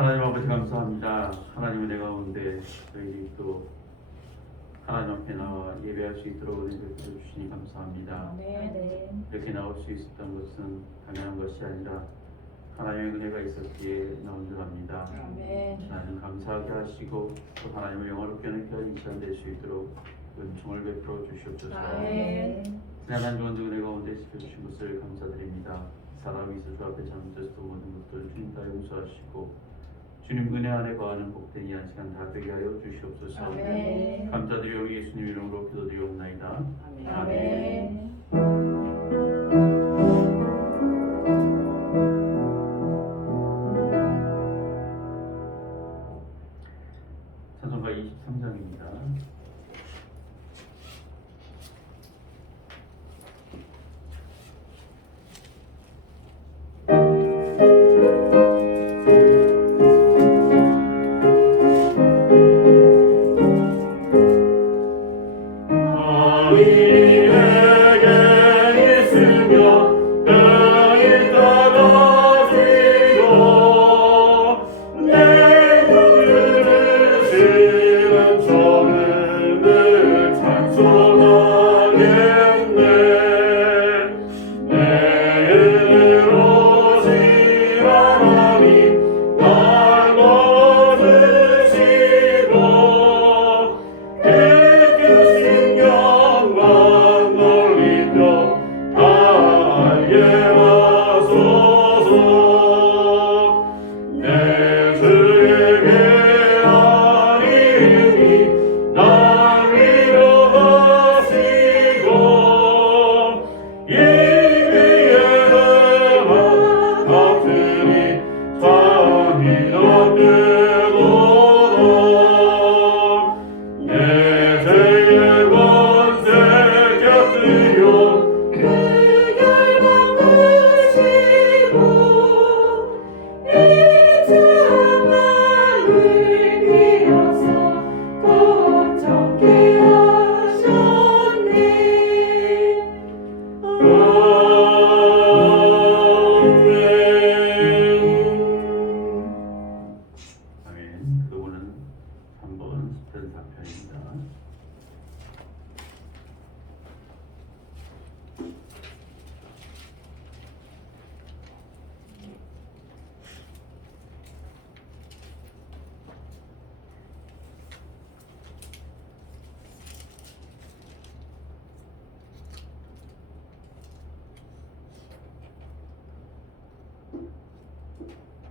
하나님 아버지 감사합니다. 하나님의 내 가운데 저희 또 하나님 앞에 나와 예배할 수 있도록 은혜 베풀어 주시니 감사합니다. 네. 이렇게 나올 수 있었던 것은 당연한 것이 아니라 하나님의 은혜가 있었기에 나온 줄 압니다. 하나님 감사하게 하시고 또 하나님을 영화롭게 하는 귀한 이 시간 될 수 있도록 은총을 베풀어 주시옵소서. 지난 주간 은혜 가운데 지켜주신 것을 감사드립니다. 살아가기 위해서 주 앞에 잘못했던 모든 것들을 주님 다 용서하시고 주님 은혜 안에 거하는 복된 이 한 시간 다 되게 하여 주시옵소서. 감사드리오 예수님 이름으로 기도드리옵나이다. 아멘. 찬송가 23장입니다.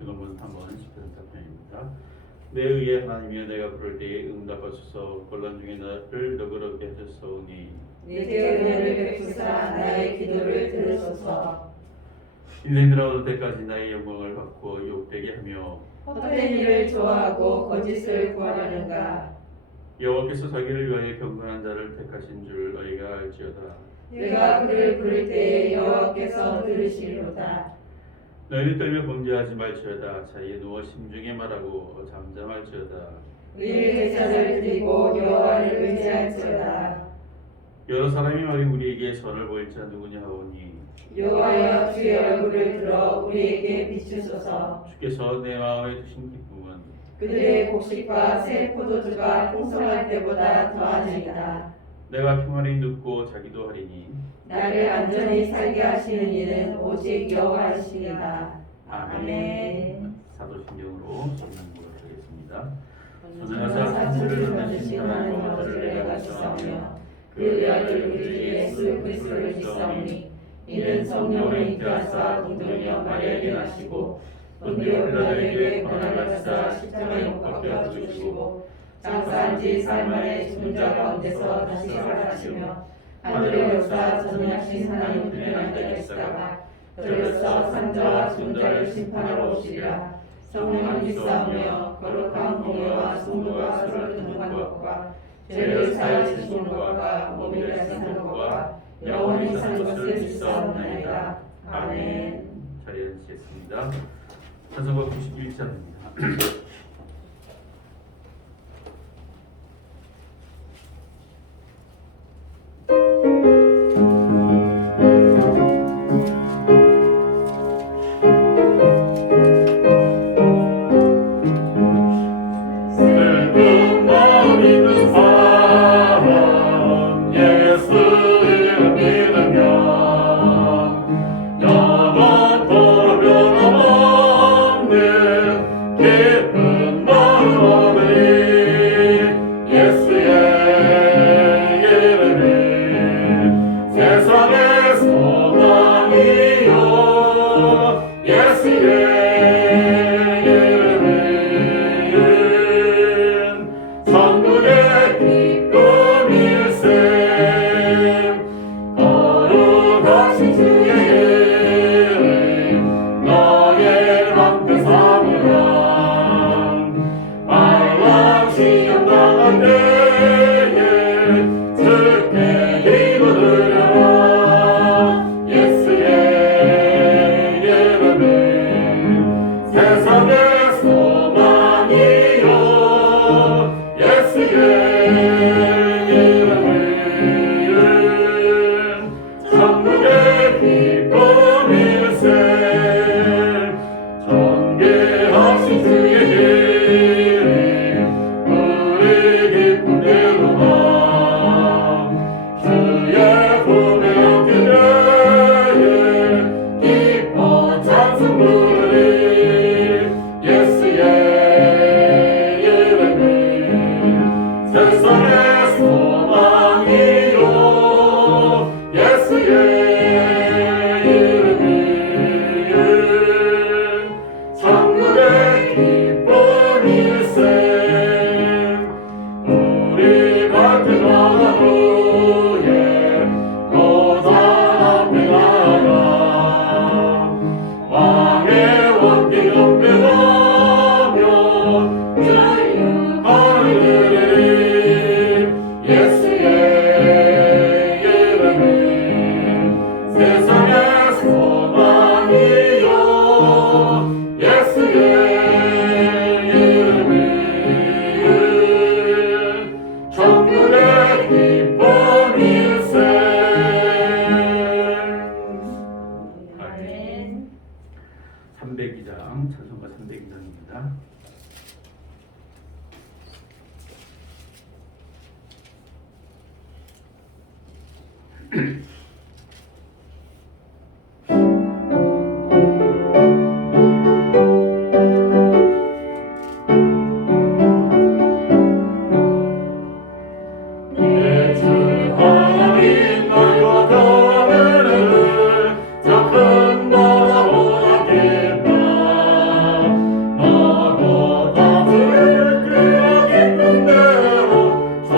이것은 한번 10편 4편입니다. 내 의의 하나님이여 내가 부를 때에 응답하소서. 곤란 중에 나를 너그럽게 하셨사오니 내게 은혜를 베푸사 나의 기도를 들으소서. 인생 들어올 때까지 나의 영광을 받고 욕되게 하며 헛된 일을 좋아하고 거짓을 구하려는가. 여호와께서 자기를 위하여 경건한 자를 택하신 줄 너희가 알지어다. 내가 그를 부를 때에 여호와께서 들으시리로다. 너희는 떨며 범죄하지 말지어다. 자리에 누워 심중에 말하고 잠잠할지어다. 늘 제사를 드리고 여호와를 의지할지어다. 여러 사람이 말이 우리에게 선을 보일 자 누구냐 하오니 여호와여 주의 얼굴을 들어 우리에게 비추소서. 주께서 내 마음에 두신 기쁨은 그들의 곡식과 새 포도주가 풍성할 때보다 더하니이다. 내가 평안히 눕고 자기도 하리니 나를 안전히 살게 하시는 이는 오직 여호와이시니이다. 아멘. 사도신경으로 성경을 하겠습니다. 전능하사 천지를 만드신 하나님 아버지를 내가 기사오며 그 아들 우리 주 예수 그리스도를 기사오니 이는 성령을 잉태하사 동정녀 마리아에게 나시고 본디오 빌라도에게 고난을 받으사 십자가에 못 박혀 죽으시고 장사한 지 사흘 만에 죽은 자 가운데서 다시 살아나시며 하늘에 올사 전능하신 하나님 우편에 앉아 계시다가 저로서 산자와 죽은 자를 심판하러 오시리라. 성령을 믿사오며 거룩한 공회와 성도가 서로 듣는 것과 죄를 사하여 주시는 것과 몸이 다시 사는 것과 영원히 사는 것을 믿사옵나이다. 아멘. 자리에 앉으시겠습니다. 찬송가 91장입니다. 기쁜 마음으로 예수의 이름이 세상의 소망이요 예수의 이름은 천국의 기쁨일세 거룩하신 주의 이름 너의 맘껏 삼으라 말랑 시험 당한 때에 주께 기도 드려라 예수의 이름은 세상의 소망이요 예수의 이름은 천국의 기쁨일세 존귀하신 주의 이름 우리 기쁜 대로가 주의 품에 얹게 되에 기뻐 찬송 부르리 예수의 이름은 세상의 소망이요 예수의 이름은 천국의 기쁨일세 우리 같은 하루에 보좌 앞에 나가 왕의 왕께 경배하며 주유하는 일이 예수의 이름은 세상의 소망이요 예수의 이름은 천국의 기쁨일세 아멘. 302장 찬송가 302장입니다. 내 주 하나님 나와 더불어 저 큰 바다보다 깊다 나도 다스릴 그와 깊은 대로 저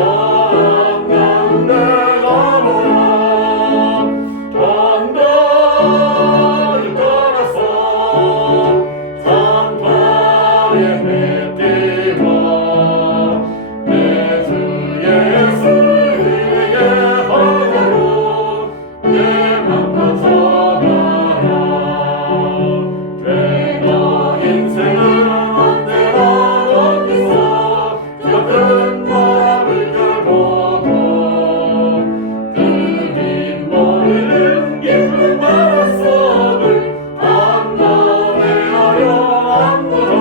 가운데 가보라 언덕을 따라서 산파에 맺히고 내 주 예수의 바다로 내 맘껏 서가라 내 인생은 언제나 어디서 저 큰 바람을 결보고 그긴 머리는 깊은 바닷속을 안전해하려 안무라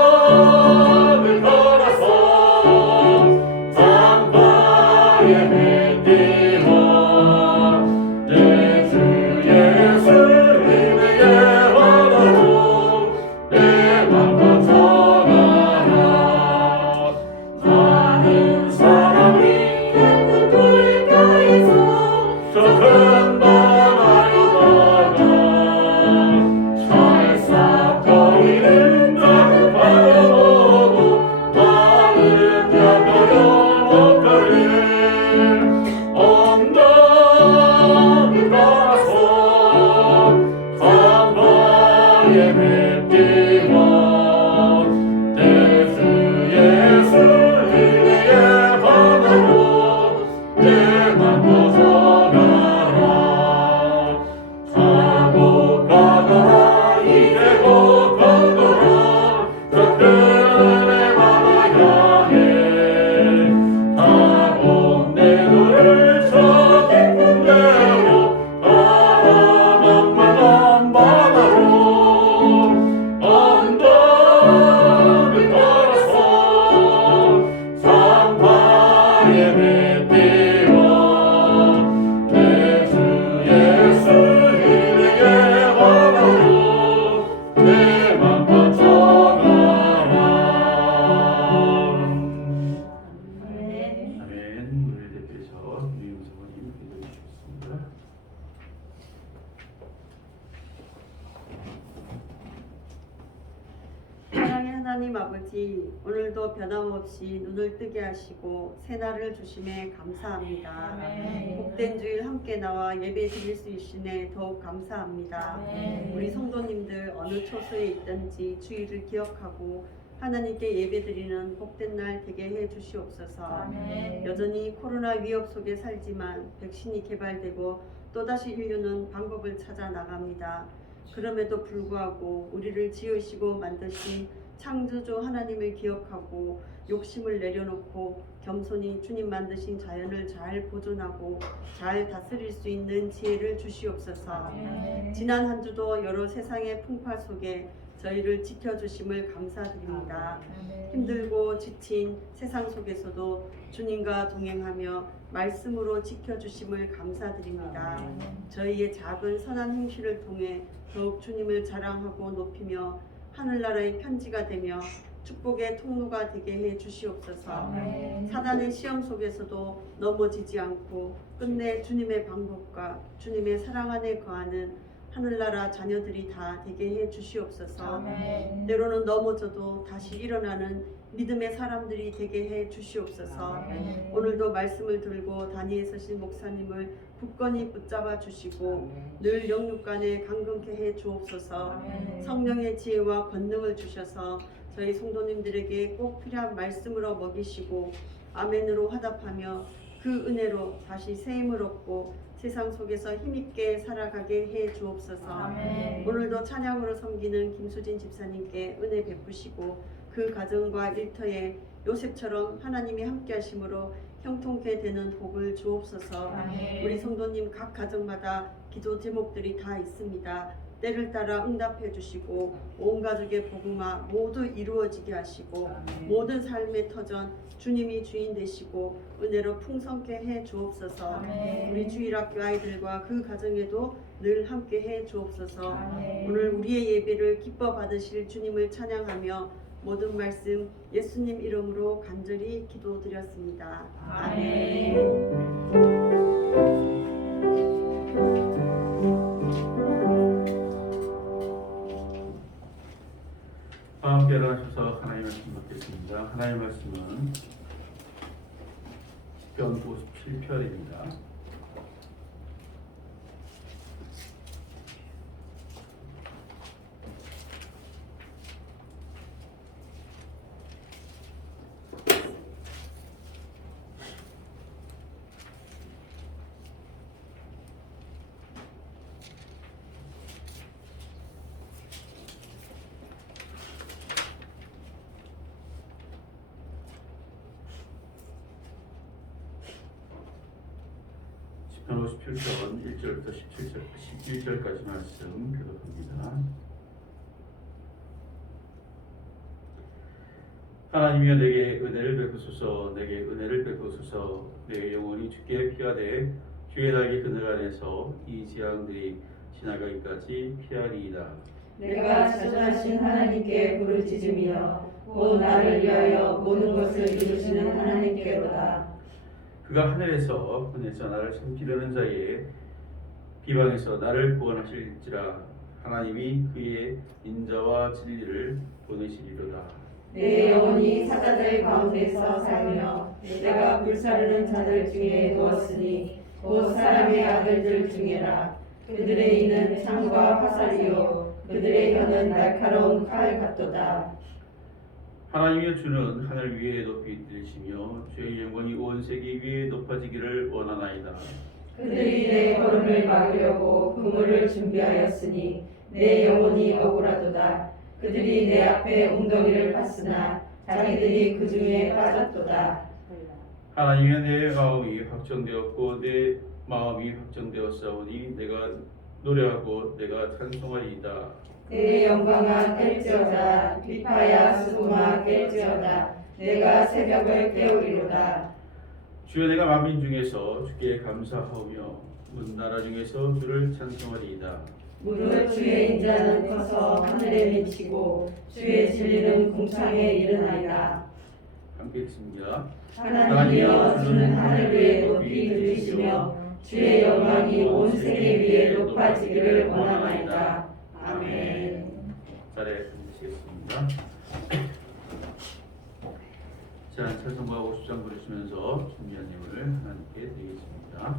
언덕을 걸어서 산바에 맺히고 내 주 예수 은혜의 바다로 내 맘껏 서가라 많은 사람이 깊은 물가에서 저 큰 바다에다가 찰싹거리는 작은 바다보고 나는 약하여 못 걸릴 언덕을 따라서 산바에 맺히고 내 주 예수 은혜의 바다로 내 맘껏 서가라 가고 가거라 이제 곧 가거라 저 큰 은혜 바다 향해 가고 내 노를 저 깊은 데로 바라만 바다로 언덕을 걸어서 산바에 맺히고 내 주 예수 은혜의 바다로 내 하나님 아버지, 오늘도 변함없이 눈을 뜨게 하시고 새날을 주심에 감사합니다. 아멘. 복된 주일 함께 나와 예배 드릴 수 있으니 더욱 감사합니다. 아멘. 우리 성도님들 어느 처소에 있든지 주일을 기억하고 하나님께 예배 드리는 복된 날 되게 해 주시옵소서. 아멘. 여전히 코로나 위협 속에 살지만 백신이 개발되고 또다시 인류는 방법을 찾아 나갑니다. 그럼에도 불구하고 우리를 지으시고 만드신 창조주 하나님을 기억하고 욕심을 내려놓고 겸손히 주님 만드신 자연을 잘 보존하고 잘 다스릴 수 있는 지혜를 주시옵소서. 아멘. 지난 한 주도 여러 세상의 풍파 속에 저희를 지켜주심을 감사드립니다. 힘들고 지친 세상 속에서도 주님과 동행하며 말씀으로 지켜주심을 감사드립니다. 저희의 작은 선한 행실을 통해 더욱 주님을 자랑하고 높이며 하늘나라의 편지가 되며 축복의 통로가 되게 해 주시옵소서. 아멘. 사단의 시험 속에서도 넘어지지 않고 끝내 주님의 방법과 주님의 사랑 안에 거하는 하늘나라 자녀들이 다 되게 해 주시옵소서. 아멘. 때로는 넘어져도 다시 일어나는 믿음의 사람들이 되게 해 주시옵소서. 아멘. 오늘도 말씀을 들고 단위에 서신 목사님을 굳건히 붙잡아 주시고 늘 영육간에 강건케 해 주옵소서. 아멘. 성령의 지혜와 권능을 주셔서 저희 성도님들에게 꼭 필요한 말씀으로 먹이시고 아멘으로 화답하며 그 은혜로 다시 새 힘을 얻고 세상 속에서 힘있게 살아가게 해 주옵소서. 아멘. 오늘도 찬양으로 섬기는 김수진 집사님께 은혜 베푸시고 그 가정과 일터에 요셉처럼 하나님이 함께 하심으로 형통케 되는 복을 주옵소서. 아멘. 우리 성도님 각 가정마다 기도 제목들이 다 있습니다. 때를 따라 응답해 주시고 온 가족의 복음화 모두 이루어지게 하시고 모든 삶의 터전 주님이 주인 되시고 은혜로 풍성케 해 주옵소서. 아멘. 우리 주일학교 아이들과 그 가정에도 늘 함께 해 주옵소서. 아멘. 오늘 우리의 예배를 기뻐 받으실 주님을 찬양하며 모든 말씀 예수님 이름으로 간절히 기도드렸습니다. 아멘. 함께 일어나셔서 하나님의 말씀 받겠습니다. 하나님의 말씀은 시편 57편입니다. 시편 57편 1절부터 11절까지 말씀 교독합니다. 하나님이여 내게 은혜를 베푸소서. 내게 은혜를 베푸소서. 내 영혼이 주께 피하되 주의 날개 그늘 안에서 이 재앙들이 지나가기까지 피하리이다. 내가 자존하신 하나님께 부르짖으며 곧 나를 위하여 모든 것을 이루시는 하나님께로다. 그가 하늘에서 나를 섬기려는 자의 비방에서 나를 구원하실지라. 하나님이 그의 인자와 진리를 보내시리로다. 내 영혼이 사자들 가운데서 살며 내가 불사르는 자들 중에 누웠으니 곧 사람의 아들들 중에라. 그들의 이는 창과 화살이요 그들의 혀는 날카로운 칼 같도다. 하나님의 주는 하늘 위에 높이 들으시며 주의 영광이 온 세계 위에 높아지기를 원하나이다. 그들이 내 걸음을 막으려고 그물을 준비하였으니 내 영혼이 억울하도다. 그들이 내 앞에 웅덩이를 팠으나 자기들이 그 중에 빠졌도다. 하나님의 내 마음이 확정되었고 내 마음이 확정되었사오니 내가 노래하고 내가 찬송하리이다. 내 영광아 깰지어다. 비파야 수금아 깰지어다. 내가 새벽을 깨우리로다. 주여 내가 만민 중에서 주께 감사하오며 문 나라 중에서 주를 찬송하리이다. 무릇 주의 인자는 커서 하늘에 미치고 주의 진리는 궁창에 이르나이다. 함께 읽습니다. 하나님이여 주는 하늘 위에 높이 들리시며 주의 영광이 온 세계 위에 높아지기를 원하나이다. 아멘. 자리에 앉으시겠습니다. 자, 찬송가 50장 부르시면서 준비한 예물을 하나님께 드리겠습니다.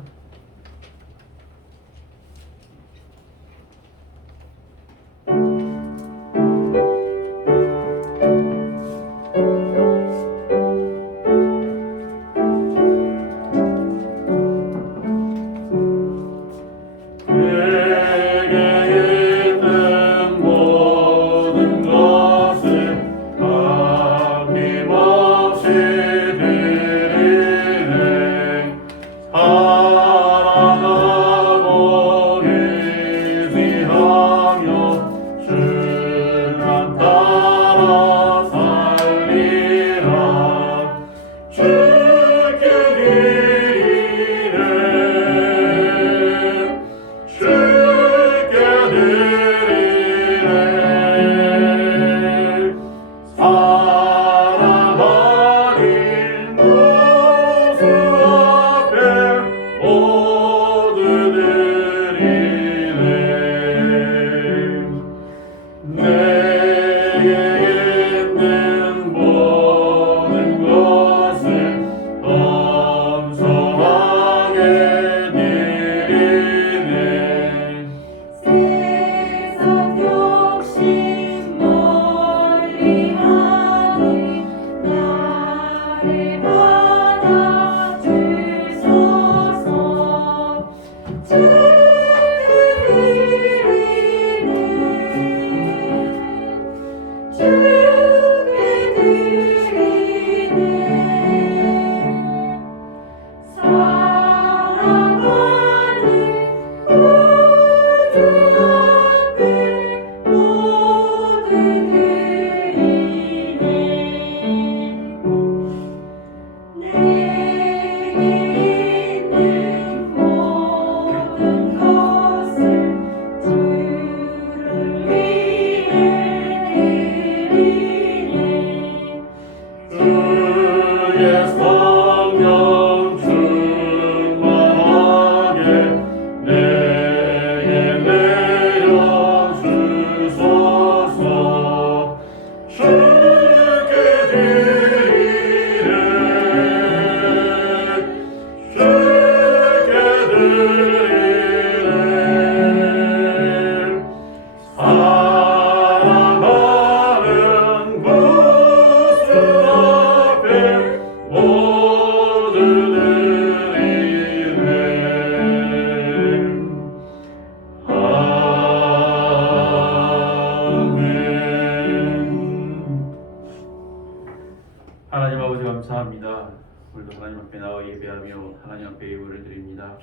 하나님 아버지 감사합니다. 오늘도 하나님 앞에 나와 예배하며 하나님 앞에 예물을 드립니다.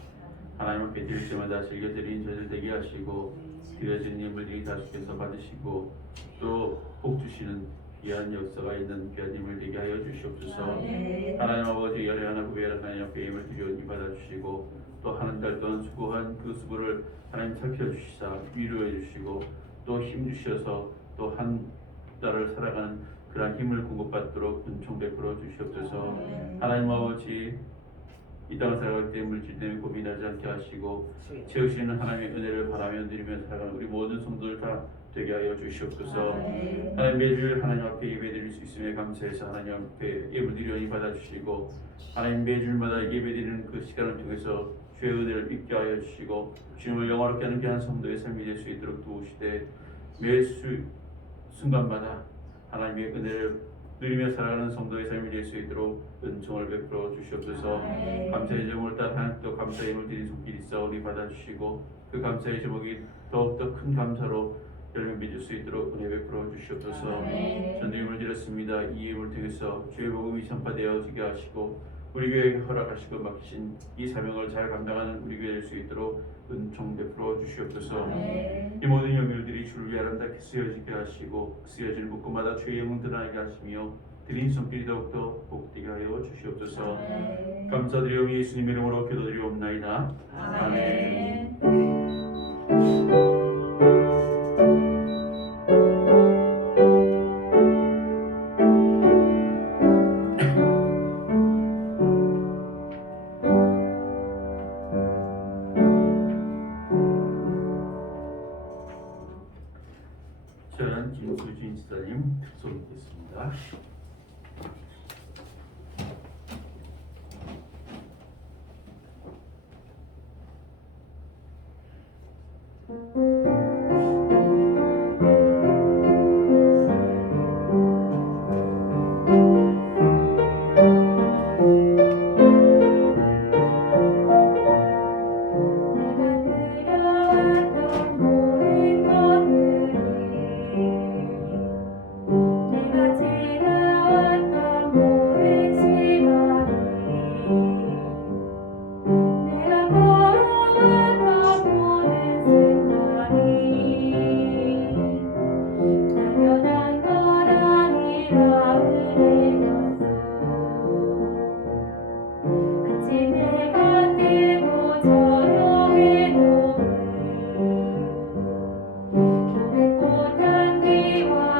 하나님 앞에 드릴 때마다 즐겨드린 저희들 되게 하시고 드려진 예물들이 다수께서 받으시고 또 복 주시는 귀한 역사가 있는 귀한 예물 되게 하여 주시옵소서. 하나님 아버지 열애하나 구별한 하나님 앞에 예물 드리오니 받아주시고 또 한 달 동안 수고한 그 수고를 하나님 살펴주시사 위로해 주시고 또 힘 주셔서 또 한 달을 살아가는 그러한 힘을 공급받도록 은총 베풀어 주시옵소서. 하나님 아버지 이 땅을 살아갈 때 물질 때문에 고민하지 않게 하시고 채우시는 하나님의 은혜를 바라며 누리며 살아가는 우리 모든 성도들 다 되게 하여 주시옵소서. 하나님 매주 하나님 앞에 예배드릴 수 있음에 감사해서 하나님 앞에 예물 드리오니 받아주시고 하나님 매주마다 예배드리는 그 시간을 통해서 주의 은혜를 입게 하여 주시고 주님을 영화롭게 하는 귀한 성도의 삶이 될 수 있도록 도우시되 매 순간마다 하나님의 은혜를 누리며 살아가는 성도의 삶이 될 수 있도록 은총을 베풀어 주시옵소서. 감사의 제목을 따라 하나님 또 감사의 예물 드린 손길이 있사오니 받아주시고 그 감사의 제목이 더욱더 큰 감사로 열매 맺을 수 있도록 은혜 베풀어 주시옵소서. 전도 예물 드렸습니다. 이 예물 통해서 주의 복음이 전파되어지게 하시고 우리 교회에게 허락하시고 맡기신 이 사명을 잘 감당하는 우리 교회 될 수 있도록 은총 베풀어 주시옵소서. 이 모든 영역들이 주를 위하여 아름답게 쓰여지게 하시고 쓰여질 곳곳마다 주의 영은 드러나게 하시며 드린 손길이 더욱더 복되게 하여 주시옵소서. 감사드리오며 예수님의 이름으로 기도드리옵나이다. 아멘. 저는 김수진 지사님 특송 있겠습니다.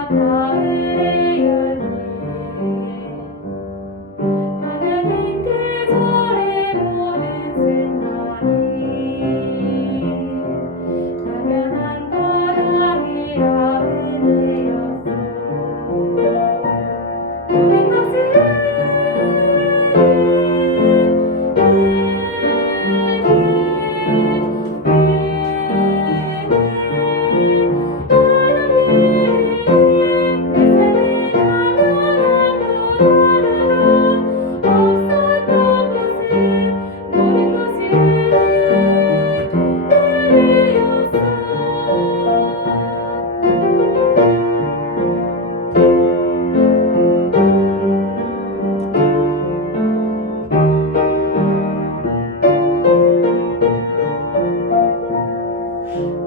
가을의 열매 하나님 계절의 모든 순간이 당연한 것 아니라 은혜였어 모든 것은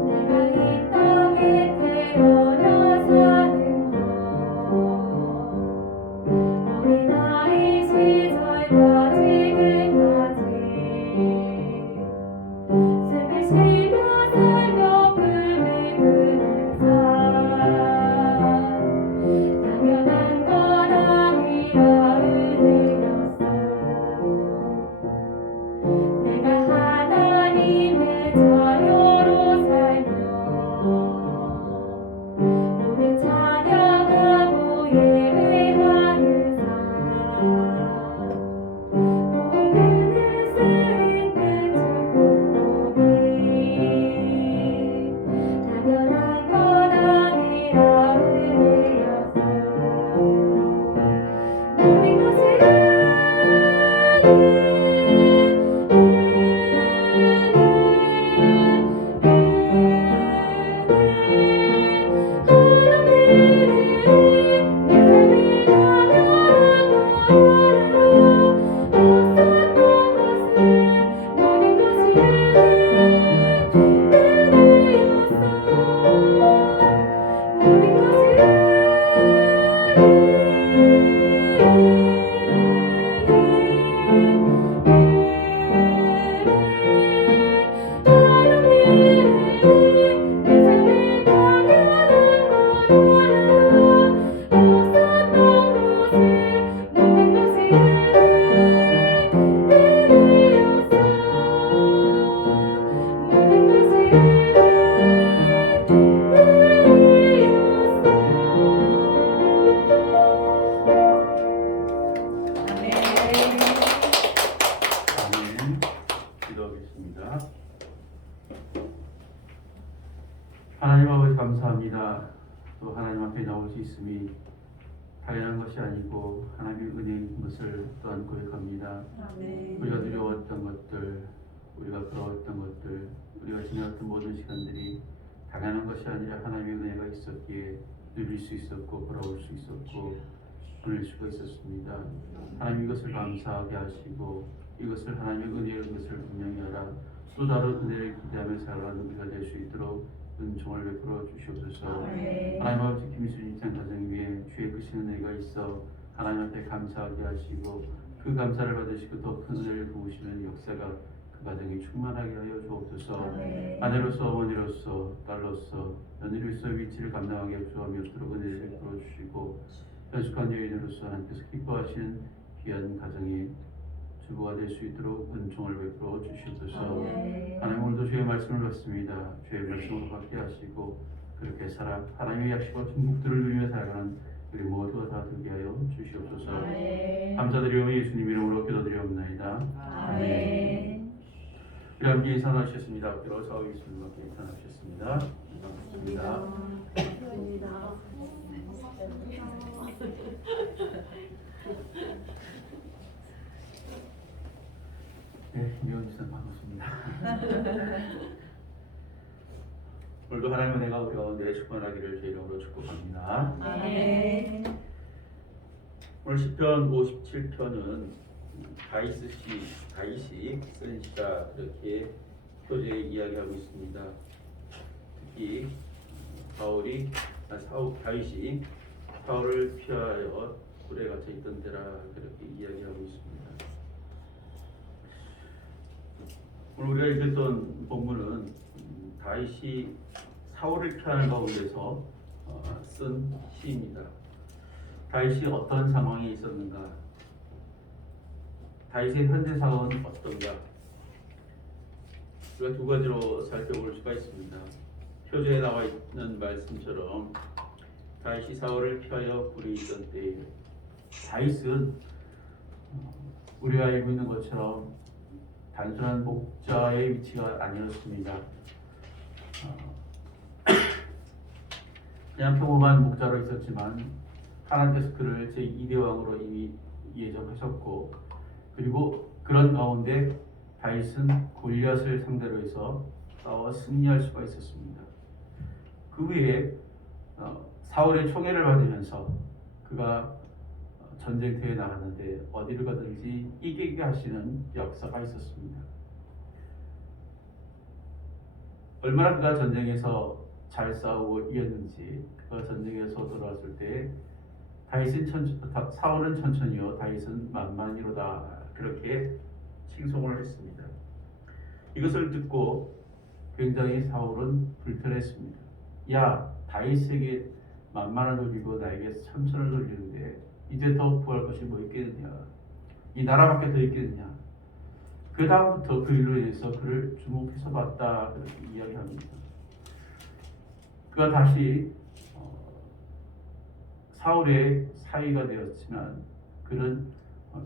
내가 이 땅에 태어나 사는 것 어린아이 시절과 지금까지 숨을 쉬며 살며 꿈을 꾸는 삶 당연한 것 아니라 은혜였어 내가 하나님의 자녀로 살며 오늘 찬양하고 예배하는 삶 모든 쓰인 그 축복이 당연한 것 아니라 은혜였어 모든 것을 아멘. 기도하겠습니다. 하나님 아버지 감사합니다. 또 하나님 앞에 나올 수 있음이 당연한 것이 아니고 하나님의 은혜인 것을 또한 고백합니다. 우리가 두려웠던 것들, 우리가 부러웠던 것들, 우리가 지나갔던 모든 시간들이 당연한 것이 아니라 하나님의 은혜가 있었기에 누릴 수 있었고 부러울 수 있었고 누릴 수가 있었습니다. 하나님 이것을 감사하게 하시고 이것을 하나님의 은혜인 것을 분명히 알아 또 다른 은혜를 기대하며 살아가는 우리가 될 수 있도록 은총을 베풀어 주시옵소서. 하나님 아버지 김수진 장 가정 위에 주의 크신 은혜가 있어 하나님 앞에 감사하게 하시고 그 감사를 받으시고 더 큰 은혜를 부으시는 역사가 그 가정이 충만하게 하여 주옵소서. 아내로서 어머니로서 딸로서 며느리로서 위치를 감당하게 합주하며 은혜를 베풀어 주시고 연숙한 여인으로서 하나님께서 기뻐하시는 귀한 가정의 주부가 될 수 있도록 은총을 베풀어 주시옵소서. 하나님 오늘도 주의 말씀을 받습니다. 주의 말씀으로 받게 하시고 그렇게 살아 하나님의 약속과 축복들을 누리며 살아가는 우리 모두가 다 되게 하여 주시옵소서. 감사드리오며 예수님 이름으로 기도드리옵나이다. 아멘. 우리 함께 인사하셨습니다. 앞으로 좌우 예수님과 함께 인사하셨습니다. 감사합니다. 네, 김혜원 지사 반갑습니다. 오늘도 하나님의 은혜가 우리 가운데 충만하기를 제 이름으로 축복합니다. 오늘 시편 57편은 다윗이 쓴 시다 이렇게 표제에 이야기하고 있습니다. 특히 다윗이 사울을 피하여 굴에 갇혀 있던 때라 그렇게 이야기하고 있습니다. 오늘 우리가 읽었던 본문은 다윗이 사울을 피하는 가운데서 쓴 시입니다. 다윗이 어떤 상황에 있었는가? 다윗의 현재 상황은 어떤가? 우리가 두 가지로 살펴볼 수가 있습니다. 표제에 나와 있는 말씀처럼 다윗이 사울을 피하여 불이 있던 때에 다윗은 우리가 알고 있는 것처럼 단순한 목자의 위치가 아니었습니다. 그냥 평범한 목자로 있었지만 하나님께서 그를 제2대 왕으로 이미 예정하셨고, 그리고 그런 가운데 다윗은 골리앗을 상대로 해서 싸워 승리할 수가 있었습니다. 그 후에 사울의 총애를 받으면서 그가 전쟁터에 나갔는데 어디를 가든지 이기게 하시는 역사가 있었습니다. 얼마나 그가 전쟁에서 잘 싸우고 이겼는지, 그가 전쟁에서 돌아왔을 때 사울은 천천히요 다윗은 만만히로다, 그렇게 칭송을 했습니다. 이것을 듣고 굉장히 사울은 불편했습니다. 야, 다윗에게 만만을 돌리고 나에게 천천을 돌리는데 이제 더 구할 것이 뭐 있겠느냐, 이 나라밖에 더 있겠느냐. 그 다음부터 그 일로 인해서 그를 주목해서 봤다, 그렇게 이야기합니다. 그가 다시 사울의 사위가 되었지만 그는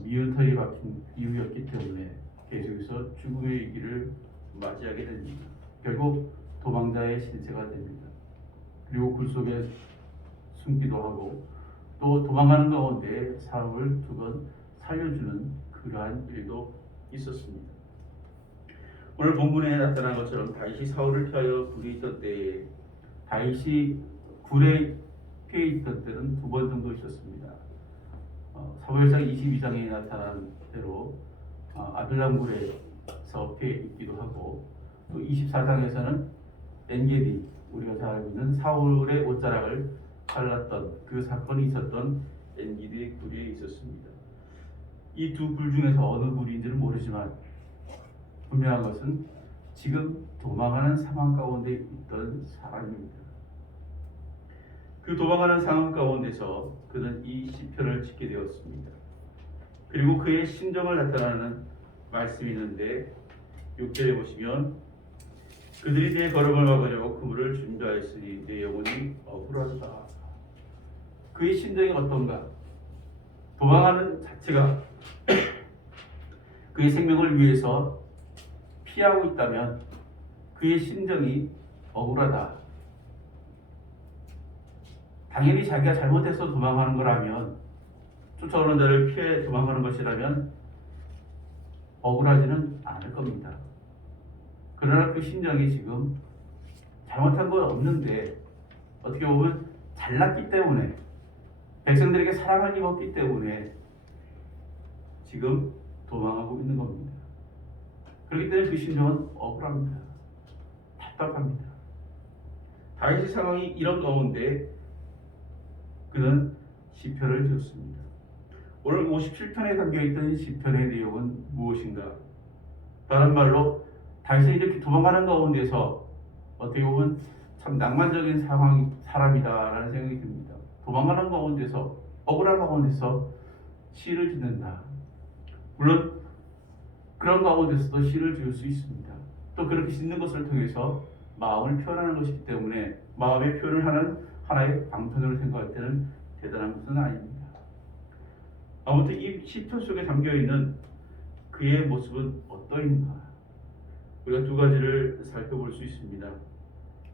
미운털이 박힌 이유였기 때문에 계속해서 죽음의 위기를 맞이하게 됩니다. 결국 도망자의 신세가 됩니다. 그리고 굴 속에 숨기도 하고 또 도망가는 가운데 사울을 두 번 살려주는 그러한 일도 있었습니다. 오늘 본문에 나타난 것처럼 다윗이 사울을 피하여 굴에 있던 때에, 다윗이 굴에 피해 있던 때는 두 번 정도 있었습니다. 사무엘상 22장에 나타난 대로 아둘람 굴에서 피해 있기도 하고, 또 24장에서는 엔게디, 우리가 잘 알고 있는 사울의 옷자락을 잘랐던 그 사건이 있었던 엔게디 굴에 있었습니다. 이 두 굴 중에서 어느 굴인지는 모르지만 분명한 것은 지금 도망하는 상황 가운데 있던 사람입니다. 그 도망하는 상황 가운데서 그는 이 시편을 짓게 되었습니다. 그리고 그의 심정을 나타나는 말씀이 있는데 6절에 보시면 그들이 내 걸음을 막으려고 그물을 준비하였으니 내 영혼이 억울하다. 그의 심정이 어떤가? 도망하는 자체가 그의 생명을 위해서 피하고 있다면 그의 심정이 억울하다. 당연히 자기가 잘못해서 도망하는 거라면, 쫓아오는 자를 피해 도망가는 것이라면 억울하지는 않을 겁니다. 그러나 그 심정이 지금 잘못한 건 없는데 어떻게 보면 잘났기 때문에, 백성들에게 사랑을 입었기 때문에 지금 도망하고 있는 겁니다. 그렇기 때문에 그 심정은 억울합니다. 답답합니다. 다윗의 상황이 이런 가운데 그는 시편을 지었습니다. 오늘 57편에 담겨있던 시편의 내용은 무엇인가? 다른 말로 다윗이 이렇게 도망가는 가운데서 어떻게 보면 참 낭만적인 사람이다라는 생각이 듭니다. 도망가는 가운데서, 억울한 가운데서 시를 짓는다. 물론 그런 가운데서도 시를 지을 수 있습니다. 또 그렇게 짓는 것을 통해서 마음을 표현하는 것이기 때문에 마음의 표현을 하는 하나의 방편으로 생각할 때는 대단한 것은 아닙니다. 아무튼 이 시편 속에 담겨있는 그의 모습은 어떠인가? 우리가 두 가지를 살펴볼 수 있습니다.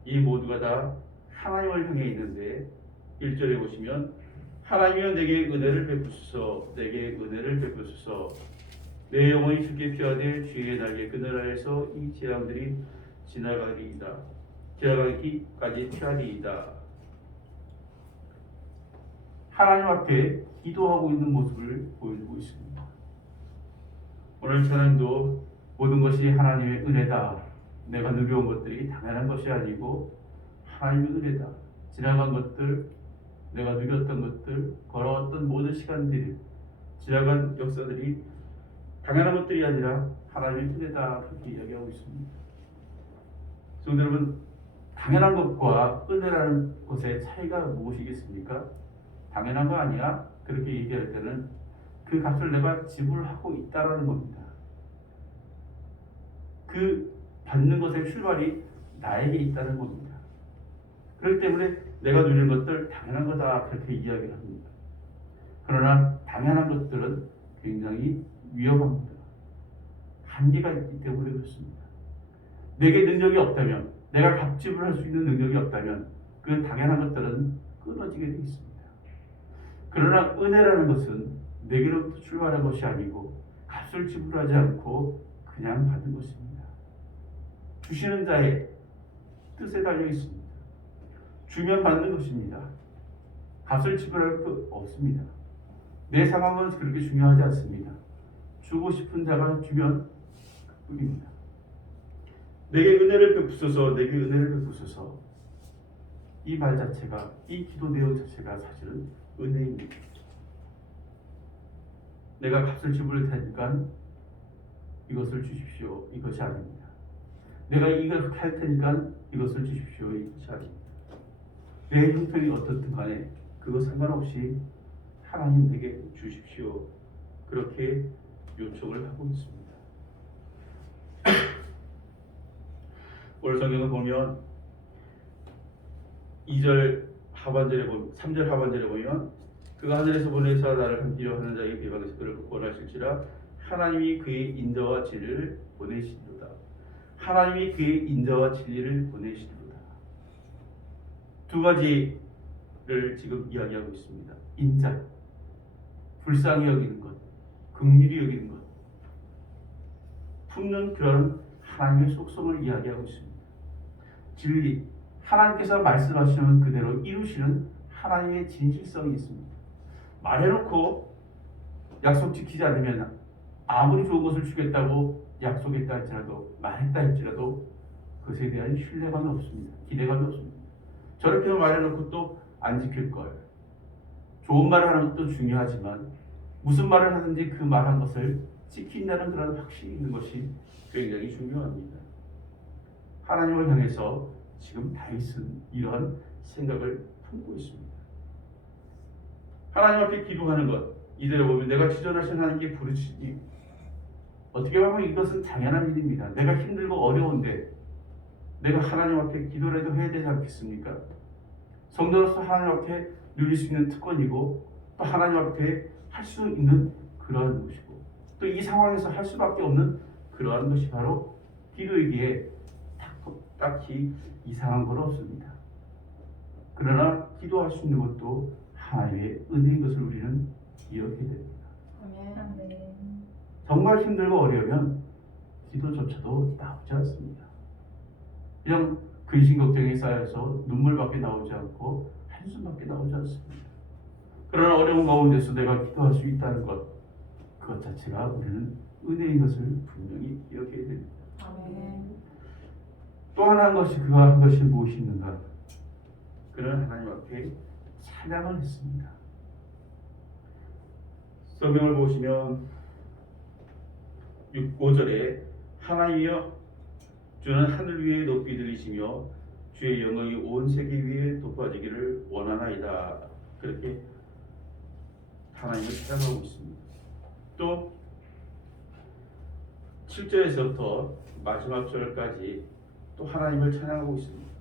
이 모두가 다 하나님을 향해 있는데 1절에 보시면 하나님이여 내게 은혜를 베푸소서, 내게 은혜를 베푸소서, 내 영혼이 주께 피하되 주의 날개 그늘 아래서 이 재앙들이 지나가기까지 피하리이다. 하나님 앞에 기도하고 있는 모습을 보여주고 있습니다. 오늘 찬양도 모든 것이 하나님의 은혜다. 내가 누려온 것들이 당연한 것이 아니고 하나님의 은혜다. 지나간 것들, 내가 누렸던 것들, 걸어왔던 모든 시간들이, 지나간 역사들이 당연한 것들이 아니라 하나님의 은혜다, 그렇게 이야기하고 있습니다. 성도 여러분, 당연한 것과 은혜라는 것의 차이가 무엇이겠습니까? 당연한 거 아니야? 그렇게 얘기할 때는 그 값을 내가 지불하고 있다라는 겁니다. 그 받는 것의 출발이 나에게 있다는 겁니다. 그렇기 때문에 내가 누리는 것들 당연한 거다 그렇게 이야기를 합니다. 그러나 당연한 것들은 굉장히 위험합니다. 한계가 있기 때문에 그렇습니다. 내게 능력이 없다면, 내가 값집을 할 수 있는 능력이 없다면 그 당연한 것들은 끊어지게 되어 있습니다. 그러나 은혜라는 것은 내게로부터 출발한 것이 아니고 값을 지불하지 않고 그냥 받은 것입니다. 주시는 자의 뜻에 달려 있습니다. 주면 받는 것입니다. 값을 지불할 것 없습니다. 내 상황은 그렇게 중요하지 않습니다. 주고 싶은 자가 주면 그뿐입니다. 내게 은혜를 베푸소서, 내게 은혜를 베푸소서. 이 말 자체가, 이 기도 내용 자체가 사실은 은혜입니다. 내가 값을 지불할 테니까 이것을 주십시오. 이것이 아닙니다. 내가 이걸 할 테니까 이것을 주십시오. 이것이 아닙니다. 내 형편이 어떻든 간에 그거 상관없이 하나님 내게 주십시오. 그렇게 요청을 하고 있습니다. 오늘 성경을 보면 2절 하반절에 보면 3절 하반절에 보면 그가 하늘에서 보내사 나를 함기려 하는 자에게 비방에서 그를 구원하실지라 하나님이 그의 인자와 진리를 보내시리로다. 하나님이 그의 인자와 진리를 보내시리로다. 두 가지를 지금 이야기하고 있습니다. 인자, 불쌍히 여기는 것, 긍휼히 여기는 것, 품는 그런 하나님의 속성을 이야기하고 있습니다. 진리, 하나님께서 말씀하시는 그대로 이루시는 하나님의 진실성이 있습니다. 말해놓고 약속 지키지 않으면 아무리 좋은 것을 주겠다고 약속했다 할지라도 말했다 할지라도 그것에 대한 신뢰감이 없습니다. 기대감이 없습니다. 저렇게 말해놓고 또 안 지킬 걸. 좋은 말을 하는 것도 중요하지만 무슨 말을 하든지 그 말한 것을 지킨다는 그런 확신이 있는 것이 굉장히 중요합니다. 하나님을 향해서 지금 다윗은 이러한 생각을 품고 있습니다. 하나님 앞에 기도하는 것, 이대로 보면 내가 지존하신 하나님께 부르시니 어떻게 보면 이것은 당연한 일입니다. 내가 힘들고 어려운데 내가 하나님 앞에 기도라도 해야 되지 않겠습니까? 성도로서 하나님 앞에 누릴 수 있는 특권이고 또 하나님 앞에 할 수 있는 그러한 것이고 또 이 상황에서 할 수밖에 없는 그러한 것이 바로 기도이기에 딱히 이상한 건 없습니다. 그러나 기도할 수 있는 것도 하나님의 은혜인 것을 우리는 기억해야 됩니다. 정말 힘들고 어려우면 기도조차도 나오지 않습니다. 그냥 근심 걱정이 쌓여서 눈물밖에 나오지 않고 한숨밖에 나오지 않습니다. 그러나 어려운 가운데서 내가 기도할 수 있다는 것, 그것 자체가 우리는 은혜인 것을 분명히 기억해야 됩니다. 또 하나 한 것이 그가 한 것이 무엇이 있는가? 그는 하나님 앞에 찬양을 했습니다. 성경을 보시면 5절에 하나님이여 주는 하늘 위에 높이 들리시며 주의 영광이 온 세계 위에 높아지기를 원하나이다. 그렇게 하나님을 찬양하고 있습니다. 또 7절에서부터 마지막 절까지 또 하나님을 찬양하고 있습니다.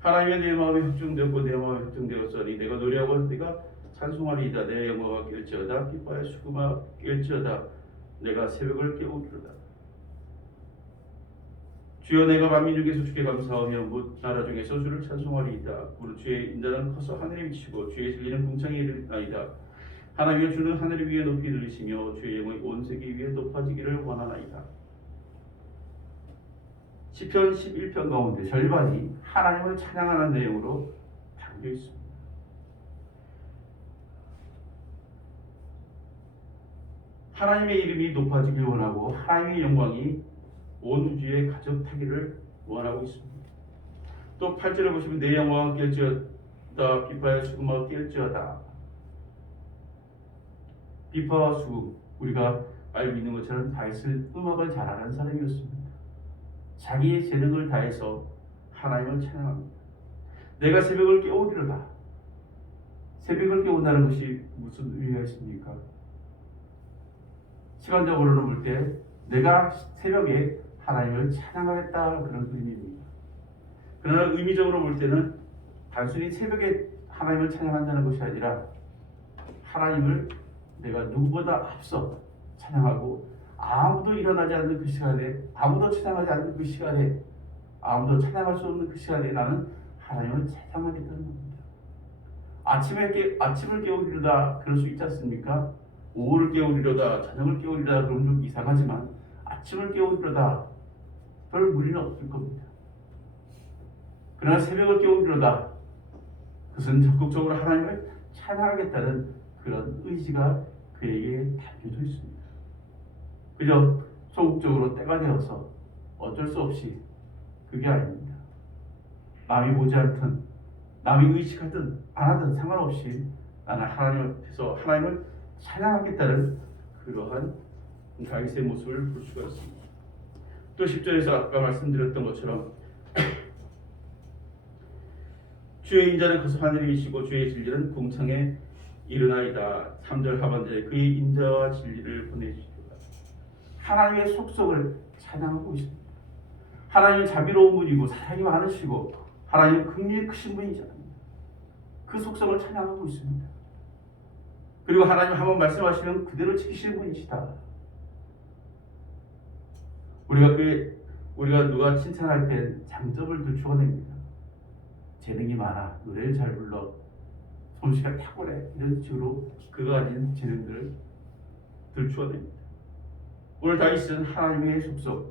하나님의 내 마음이 확증되었고 내 마음이 확증되었으니 내가 노래하고 내가 찬송하리이다. 내 영광과 깰지어다. 기뻐하여 수금아 깰지어다. 내가 새벽을 깨우리로다. 주여 내가 만민 중에서 주께 감사하며 뭇 나라 중에서 주를 찬송하리이다. 무릇 주의 인자는 커서 하늘에 미치고 주의 진리는 궁창에 이르나이다. 하나님의 주는 하늘 위에 높이 들리시며 주의 영광이 온 세계 위에 높아지기를 원하나이다. 시편 11편 가운데 절반이 하나님을 찬양하는 내용으로 담겨 있습니다. 하나님의 이름이 높아지길 원하고 하나님의 영광이 온 우주에 가득하기를 원하고 있습니다. 또 8절을 보시면 내 영광을 깰지어다. 비파의 수금아 깰지어다. 비파와 수금, 우리가 알고 있는 것처럼 다윗은 음악을 잘하는 사람이었습니다. 자기의 재능을 다해서 하나님을 찬양합니다. 내가 새벽을 깨우리로다. 새벽을 깨운다는 것이 무슨 의미가 있습니까? 시간적으로는 볼 때 내가 새벽에 하나님을 찬양하겠다 그런 의미입니다. 그러나 의미적으로 볼 때는 단순히 새벽에 하나님을 찬양한다는 것이 아니라 하나님을 내가 누구보다 앞서 찬양하고 아무도 일어나지 않는 그 시간에 아무도 찬양하지 않는 그 시간에 아무도 찬양할 수 없는 그 시간에 나는 하나님을 찬양하겠다는 겁니다. 아침을 깨우리로다 그럴 수 있지 않습니까? 오후를 깨우리로다 저녁을 깨우리로다 그러면 좀 이상하지만 아침을 깨우리로다 별 무리는 없을 겁니다. 그러나 새벽을 깨우리로다 그것은 적극적으로 하나님을 찬양하겠다는 그런 의지가 그에게 담겨져 있습니다. 그저 소극적으로 때가 되어서 어쩔 수 없이 그게 아닙니다. 남이 보지 않든 남이 의식하든 안 하든 상관없이 나는 하나님 앞에서 하나님을 찬양하겠다는 그러한 다윗의 모습을 볼 수가 있습니다. 또 10절에서 아까 말씀드렸던 것처럼 주의 인자는 커서 하늘에 계시고 주의 진리는 궁창에 이르나이다. 3절 하반절에 그의 인자와 진리를 보내주시리라. 하나님의 속성을 찬양하고 있습니다. 하나님은 자비로운 분이고 사랑이 많으시고 하나님은 긍휼이 크신 분이잖아요. 그 속성을 찬양하고 있습니다. 그리고 하나님 한번 말씀하시면 그대로 지키시는 분이시다. 우리가 누가 칭찬할 때 장점을 들추어냅니다. 재능이 많아, 노래를 잘 불러, 솜씨가 탁월해, 이런 식으로 그가 가진 재능들을 들추어냅니다. 오늘 다윗은 하나님의 속성,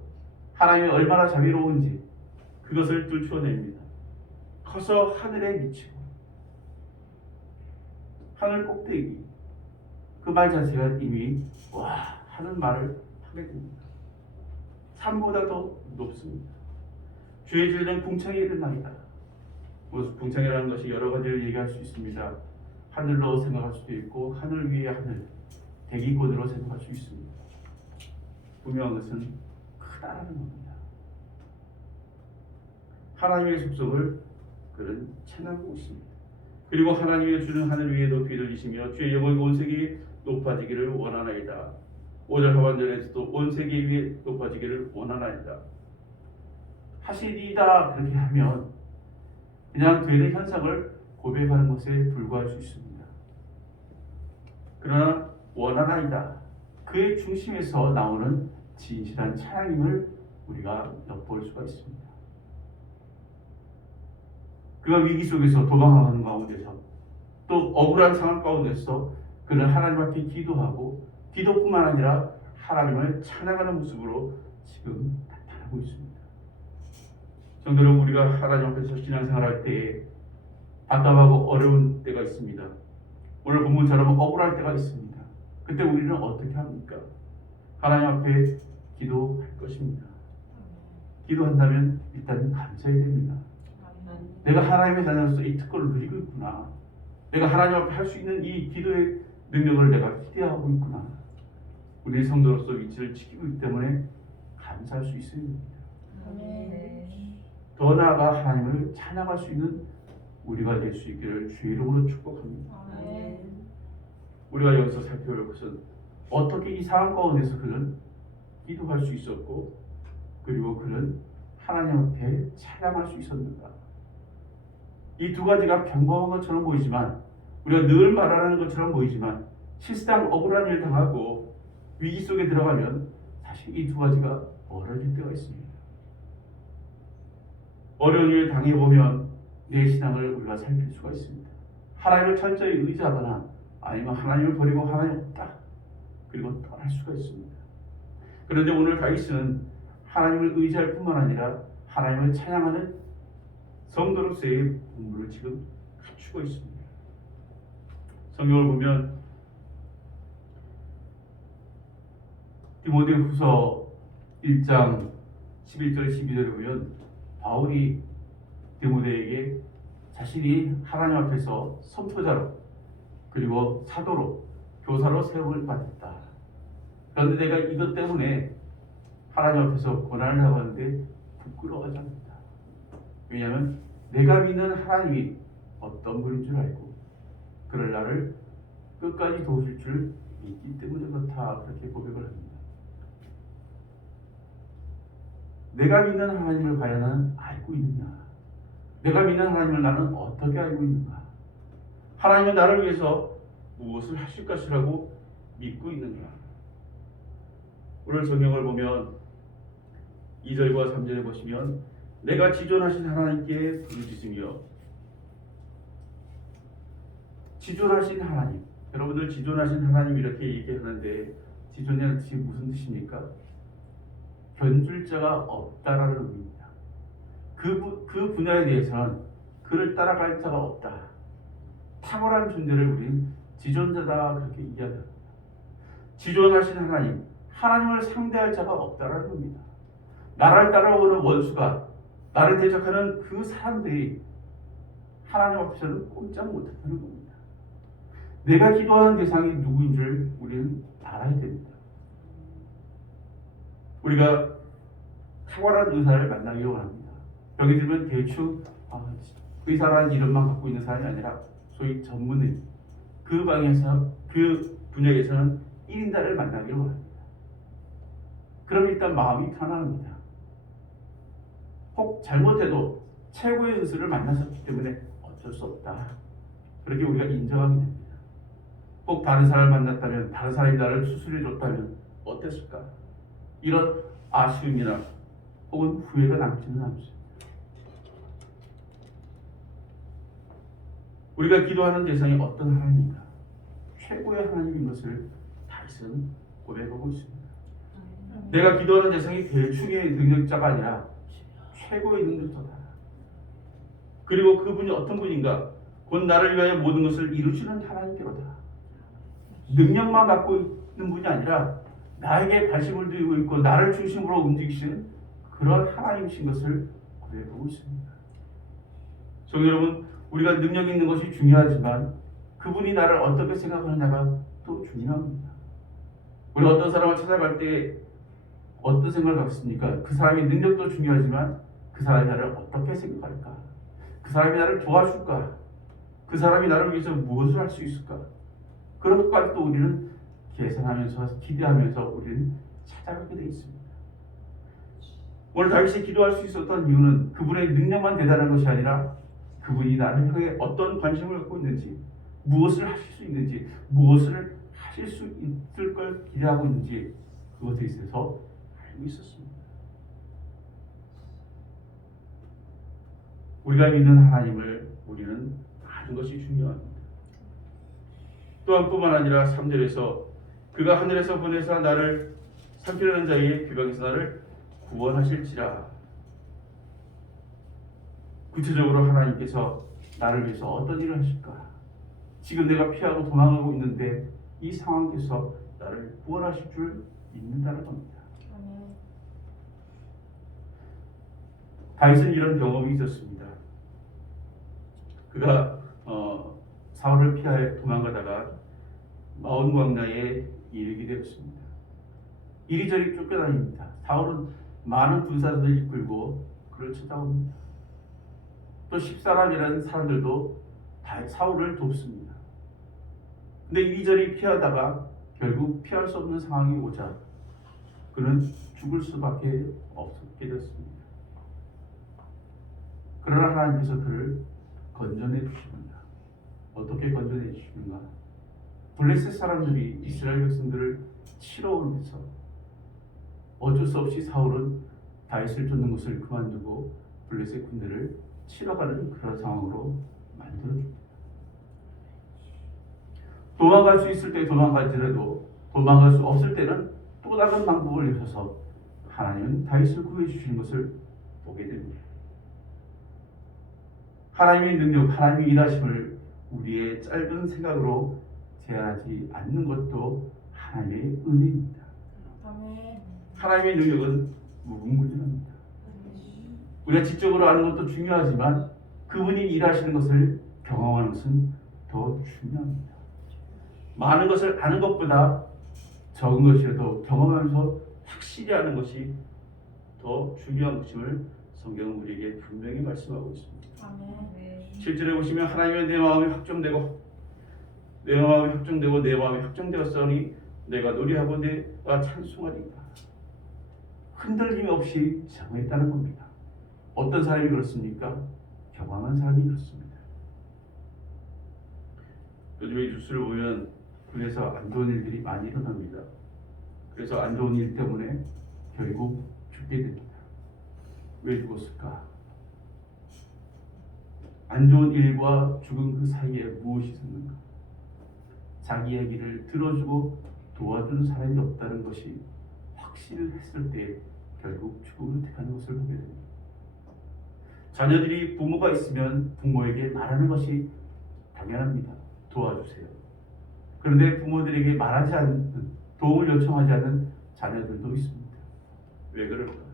하나님이 얼마나 자비로운지 그것을 들추어냅니다. 커서 하늘에 미치고 하늘 꼭대기 그 말 자체가 이미 와 하는 말을 하게 됩니다. 산보다 더 높습니다. 주의 진리는 궁창에 이르나이다. 궁창이라는 것이 여러 가지를 얘기할 수 있습니다. 하늘로 생각할 수도 있고 하늘 위의 하늘, 대기권으로 생각할 수 있습니다. 분명한 것은 크다라는 겁니다. 하나님의 속성을 그는 찬양하고 있습니다. 그리고 하나님이 주는 하늘 위에 높이 들리시며 주의 영광이 온 세계에 높아지기를 원하나이다. 5절 하반절에서도 온 세계 위에 높아지기를 원하나이다. 하시리이다 그렇게 하면 그냥 되는 현상을 고백하는 것에 불과할 수 있습니다. 그러나 원하나이다 그의 중심에서 나오는 진실한 찬양임을 우리가 엿볼 수가 있습니다. 그가 위기 속에서 도망하는 가운데서 또 억울한 상황 가운데서 그는 하나님 앞에 기도하고 기도뿐만 아니라 하나님을 찬양하는 모습으로 지금 나타나고 있습니다. 성도 여러분, 우리가 하나님 앞에서 신앙생활할 때에 답답하고 어려운 때가 있습니다. 오늘 본문처럼 억울할 때가 있습니다. 그때 우리는 어떻게 합니까? 하나님 앞에 기도할 것입니다. 기도한다면 일단 감사해야 됩니다. 내가 하나님의 자녀로서 이 특권을 누리고 있구나. 내가 하나님 앞에 할 수 있는 이 기도의 능력을 내가 기대하고 있구나. 우리 성도로서 위치를 지키고 있기 때문에 감사할 수 있어야 됩니다. 더 나아가 하나님을 찬양할 수 있는 우리가 될 수 있기를 주의 이름으로 축복합니다. 우리가 여기서 살펴볼 것은 어떻게 이 상황 가운데서 그는 기도할 수 있었고 그리고 그는 하나님 앞에 찬양할 수 있었는가. 이 두 가지가 평범한 것처럼 보이지만 우리가 늘 말하는 것처럼 보이지만 실상 억울한 일 당하고 위기 속에 들어가면 사실 이 두 가지가 멀어질 때가 있습니다. 어려운 일 당해보면 내 신앙을 우리가 살필 수가 있습니다. 하나님을 철저히 의지하거나 아니면 하나님을 버리고 하나님 없다 그리고 떠날 수가 있습니다. 그런데 오늘 다윗은 하나님을 의지할 뿐만 아니라 하나님을 찬양하는 성도로서의 본분을 지금 갖추고 있습니다. 성경을 보면 디모데후서 1장 11절 12절에 보면 바울이 디모데에게 자신이 하나님 앞에서 선포자로 그리고 사도로 교사로 세움을 받았다. 그런데 내가 이것 때문에 하나님 앞에서 고난을 당하는데 부끄러워하지 않는다. 왜냐하면 내가 믿는 하나님이 어떤 분인 줄 알고 그를 나를 끝까지 도우실 줄 믿기 때문에 그렇다, 그렇게 고백을 합니다. 내가 믿는 하나님을 과연 나는 알고 있느냐? 내가 믿는 하나님을 나는 어떻게 알고 있는가? 하나님은 나를 위해서 무엇을 하실 것이라고 믿고 있는가? 오늘 성경을 보면 2절과 3절에 보시면 내가 지존하신 하나님께 부르짖으며, 지존하신 하나님, 여러분들 지존하신 하나님 이렇게 얘기하는데 지존이라는 뜻이 무슨 뜻입니까? 견줄 자가 없다라는 의미입니다. 그 분야에 대해서는 그를 따라갈 자가 없다. 탁월한 존재를 우리는 지존자다, 그렇게 이야기합니다. 지존하신 하나님, 하나님을 상대할 자가 없다라는 겁니다. 나를 따라오는 원수가, 나를 대적하는 그 사람들이 하나님 앞에서는 꼼짝 못한다는 겁니다. 내가 기도하는 대상이 누구인 줄 우리는 알아야 됩니다. 우리가 탁월한 의사를 만나기 원합니다. 여기 들면 대충 의사라는 이름만 갖고 있는 사람이 아니라 소위 전문의, 그 방에서 그 분야에서는 1인자를 만나기를 원합니다. 그럼 일단 마음이 편안합니다. 혹 잘못해도 최고의 의사를 만나셨기 때문에 어쩔 수 없다, 그렇게 우리가 인정하게 됩니다. 혹 다른 사람을 만났다면, 다른 사람이 나를 수술해 줬다면 어땠을까? 이런 아쉬움이나 혹은 후회가 남지는 않습니다. 우리가 기도하는 대상이 어떤 하나님인가? 최고의 하나님인 것을 다윗은 고백하고 있습니다. 내가 기도하는 대상이 대충의 능력자가 아니라 최고의 능력자다. 그리고 그분이 어떤 분인가? 곧 나를 위하여 모든 것을 이루시는 하나님께로다. 능력만 갖고 있는 분이 아니라 나에게 관심을 두고 있고 나를 중심으로 움직이시는 그런 하나님이신 것을 고백하고 있습니다. 성도 여러분, 우리가 능력 있는 것이 중요하지만 그분이 나를 어떻게 생각하느냐가 또 중요합니다. 우리가 어떤 사람을 찾아갈 때 어떤 생각을 갖습니까? 그 사람의 능력도 중요하지만 그 사람이 나를 어떻게 생각할까? 그 사람이 나를 도와줄까? 그 사람이 나를 위해서 무엇을 할 수 있을까? 그런 것까지도 우리는 계산하면서 기대하면서 우리는 찾아가게 되어 있습니다. 오늘 다윗이 기도할 수 있었던 이유는 그분의 능력만 대단한 것이 아니라 그분이 나를 향해 어떤 관심을 갖고 있는지, 무엇을 하실 수 있는지, 무엇을 하실 수 있을 걸 기대하고 있는지 그것에 있어서 알고 있었습니다. 우리가 믿는 하나님을 우리는 아는 것이 중요합니다. 또한 뿐만 아니라 3절에서 그가 하늘에서 보내사 나를 삼키려는 자의 비방에서 나를 구원하실지라. 구체적으로 하나님께서 나를 위해서 어떤 일을 하실까? 지금 내가 피하고 도망가고 있는데 이 상황에서 나를 구원하실 줄 믿는다는 겁니다. 다윗은 이런 경험이 있었습니다. 그가 사울을 피하여 도망가다가 마온 광야에 이르게 되었습니다. 이리저리 쫓겨다닙니다. 사울은 많은 군사들을 이끌고 그를 찾아옵니다. 또 10사람이라는 사람들도 사울을 돕습니다. 근데 이리저리 피하다가 결국 피할 수 없는 상황이 오자 그는 죽을 수밖에 없게 됐습니다. 그러나 하나님께서 그를 건져내 주십니다. 어떻게 건져내 주시는가? 블레셋 사람들이 이스라엘 백성들을 치러 오면서 어쩔 수 없이 사울은 다윗을 쫓는 것을 그만두고 블레셋 군대를 치러 가는 그런 상황으로 만들어줍니다. 도망갈 수 있을 때 도망갈지라도 도망갈 수 없을 때는 또 다른 방법을 내셔서 하나님은 다윗을 구해 주시는 것을 보게 됩니다. 하나님의 능력, 하나님의 일하심을 우리의 짧은 생각으로 제한하지 않는 것도 하나님의 은혜입니다. 하나님의 능력은 무궁무진합니다. 우리가 지적으로 아는 것도 중요하지만 그분이 일하시는 것을 경험하는 것은 더 중요합니다. 많은 것을 아는 것보다 적은 것이라도 경험하면서 확실히 아는 것이 더 중요한 것임을 성경은 우리에게 분명히 말씀하고 있습니다. 아멘. 7절에 보시면 하나님의 내 마음이 확정되고 내 마음이 확정되었으니 내가 노래하고 내가 찬송하리이다. 흔들림 없이 정했다는 겁니다. 어떤 사람이 그렇습니까? 경험한 사람이 그렇습니다. 요즘에 뉴스를 보면 그래서 안 좋은 일들이 많이 일어납니다. 그래서 안 좋은 일 때문에 결국 죽게 됩니다. 왜 죽었을까? 안 좋은 일과 죽음 그 사이에 무엇이 있었는가? 자기 얘기를 들어주고 도와주는 사람이 없다는 것이 확실했을 때 결국 죽음을 택하는 것을 보게 됩니다. 자녀들이 부모가 있으면 부모에게 말하는 것이 당연합니다. 도와주세요. 그런데 부모들에게 말하지 않는, 도움을 요청하지 않는 자녀들도 있습니다. 왜 그럴까요?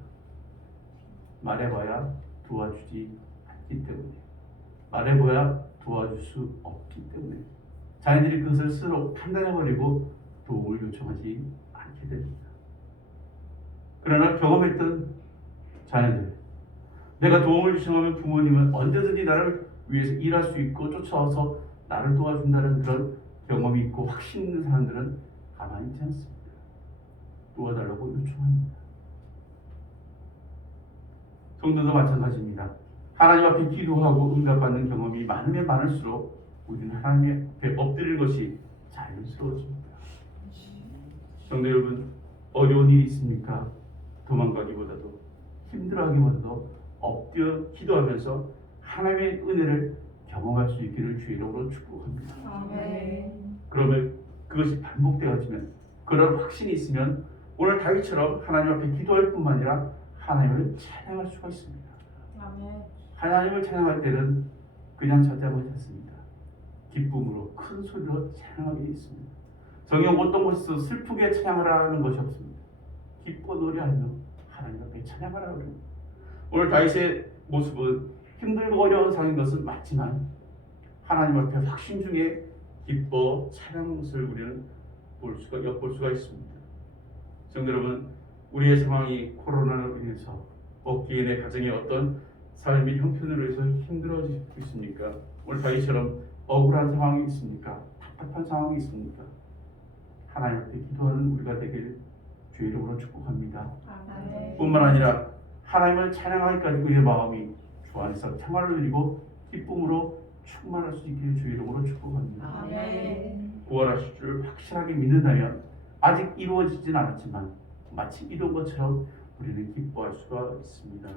말해봐야 도와주지 않기 때문에, 말해봐야 도와줄 수 없기 때문에 자녀들이 그것을 스스로 판단해버리고 도움을 요청하지 않게 됩니다. 그러나 경험했던 자녀들, 내가 도움을 요청하면 부모님은 언제든지 나를 위해서 일할 수 있고 쫓아와서 나를 도와준다는 그런 경험이 있고 확신 있는 사람들은 가만히 있지 않습니다. 도와달라고 요청합니다. 성도도 마찬가지입니다. 하나님 앞에 기도하고 응답받는 경험이 많으면 많을수록 우리는 하나님 앞에 엎드릴 것이 자연스러워집니다. 성도 여러분, 어려운 일이 있습니까? 도망가기보다도 힘들어하기보다도 엎드려 기도하면서 하나님의 은혜를 경험할 수 있기를 주의 이름으로 축복합니다. 아멘. 그러면 그것이 반복되어지면, 그런 확신이 있으면 오늘 다윗처럼 하나님 앞에 기도할 뿐만 아니라 하나님을 찬양할 수가 있습니다. 아멘. 하나님을 찬양할 때는 그냥 찬양하지 않습니다. 기쁨으로 큰 소리로 찬양하게 되어 있습니다. 성경 어떤 곳에서 슬프게 찬양하라는 것이 없습니다. 기뻐 노래하며 하나님 앞에 찬양하라고 합니다. 오늘 다윗의 모습은 힘들고 어려운 상인 것은 맞지만 하나님 앞에 확신 중에 기뻐 찬양하는 것을 우리는 엿볼 수가 있습니다. 성도 여러분, 우리의 상황이 코로나로 인해서 개인의 가정의 어떤 삶의 형편으로 해서 힘들어지고 있습니까? 오늘 다윗처럼 억울한 상황이 있습니까? 답답한 상황이 있습니까? 하나님 앞에 기도하는 우리가 되길 주의 이름으로 축복합니다. 아멘. 뿐만 아니라 하나님을 찬양하기까지 우리의 마음이 주 안에서 평화를 누리고 기쁨으로 충만할 수 있기를 주의 이름으로 축복합니다. 아멘. 구원하실 줄 확실하게 믿는다면 아직 이루어지진 않았지만 마치 이룬 것처럼 우리는 기뻐할 수가 있습니다.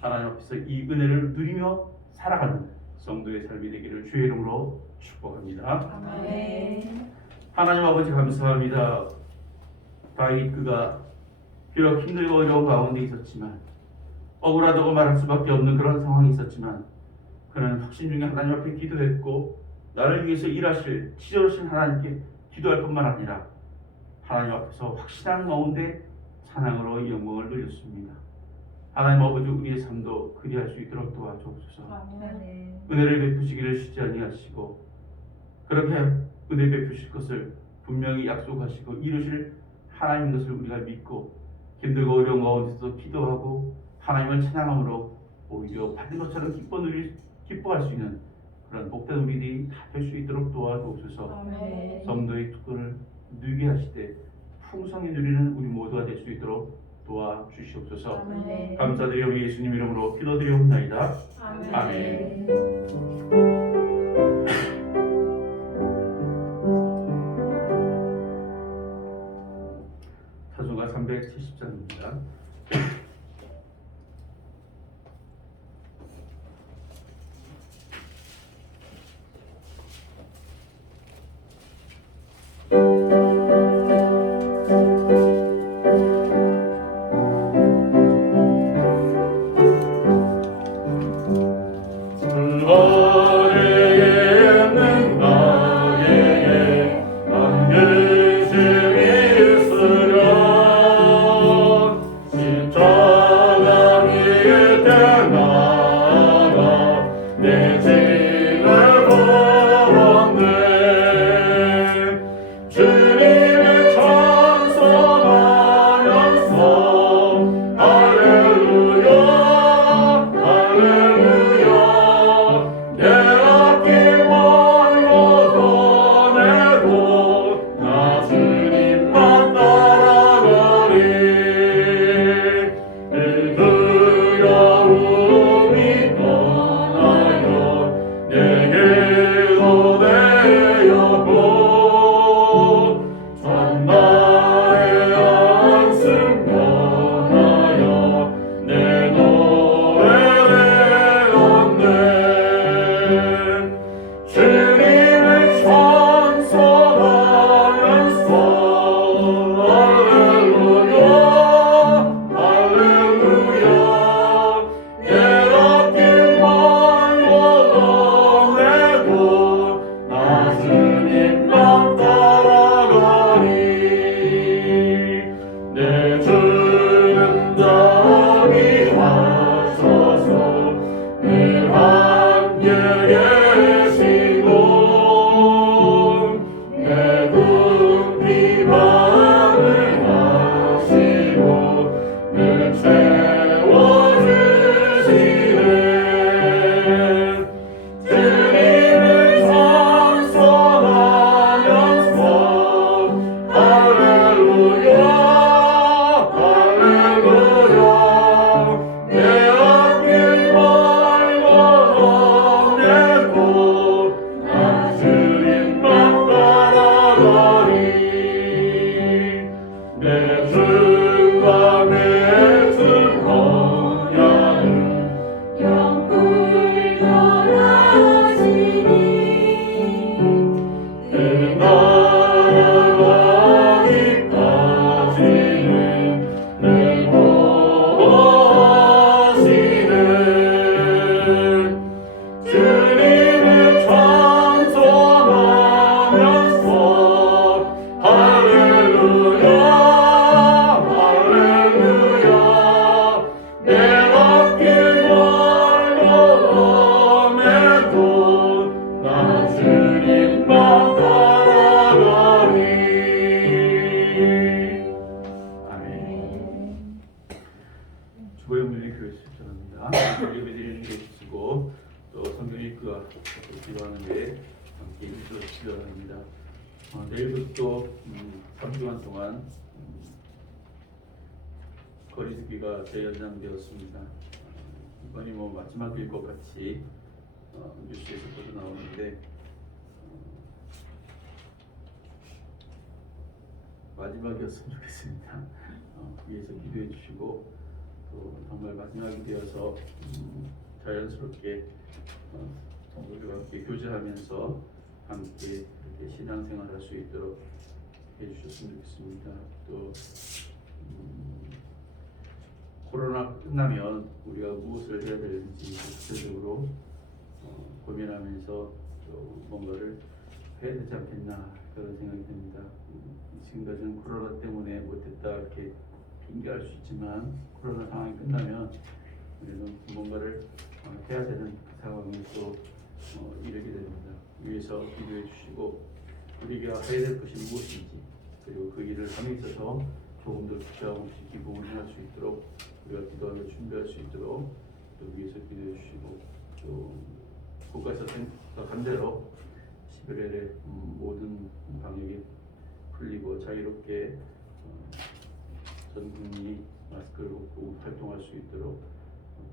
하나님 앞에서 이 은혜를 누리며 살아가는 성도의 삶이 되기를 주의 이름으로 축복합니다. 아멘. 하나님 아버지 감사합니다. 다윗 그가 비록 힘들고 어려운 가운데 있었지만, 억울하다고 말할 수밖에 없는 그런 상황이 있었지만, 그는 확신 중에 하나님 앞에 기도했고 나를 위해서 일하실 치료하신 하나님께 기도할 뿐만 아니라 하나님 앞에서 확신한 가운데 찬양으로 영광을 누렸습니다. 하나님 아버지, 우리의 삶도 그리할 수 있도록 도와주옵소서. 아멘. 은혜를 베푸시기를 쉬지 아니하시고 그렇게 은혜 베푸실 것을 분명히 약속하시고 이루실 하나님인 것을 우리가 믿고 힘들고 어려운 가운데서도 기도하고 하나님을 찬양함으로 오히려 받은 것처럼 기뻐할 수 있는 그런 복된 우리들이 다 될 수 있도록 도와주옵소서. 아멘. 성도의 특권을 누리게 하시되 풍성히 누리는 우리 모두가 될 수 있도록 도와주시옵소서. 아멘. 감사드리며 우리 예수님 이름으로 기도드리옵나이다. 아멘. 아멘. 찬송가 370장입니다. 미국도 3주간 동안 거리두기가 재연장되었습니다. 이번이 뭐 마지막일 것 같이 뉴스에서 보도 나오는데 마지막이었으면 좋겠습니다. 위에서 기도해 주시고 또 정말 마지막이 되어서 자연스럽게 성도들과 함께 교제하면서 함께 이렇게 신앙생활할 수 있도록 해주셨으면 좋겠습니다. 또 코로나 끝나면 우리가 무엇을 해야 되는지 구체적으로 고민하면서 또 뭔가를 해야 되지 않겠나 그런 생각이 듭니다. 지금까지는 코로나 때문에 못했다 이렇게 핑계할 수 있지만 코로나 상황이 끝나면 우리는 뭔가를 해야 되는 상황에 또 이르게 됩니다. 위에서 기도해 주시고 우리가 해야 될 것이 무엇인지 그리고 그 일을 함에 있어서 조금 더 부담 없이 기복을 행할 수 있도록 우리가 기도하며 준비할 수 있도록 또 위에서 기도해 주시고 또 국가에서 감대로 11월에 모든 방역이 풀리고 자유롭게 전 국민이 마스크를 벗고 활동할 수 있도록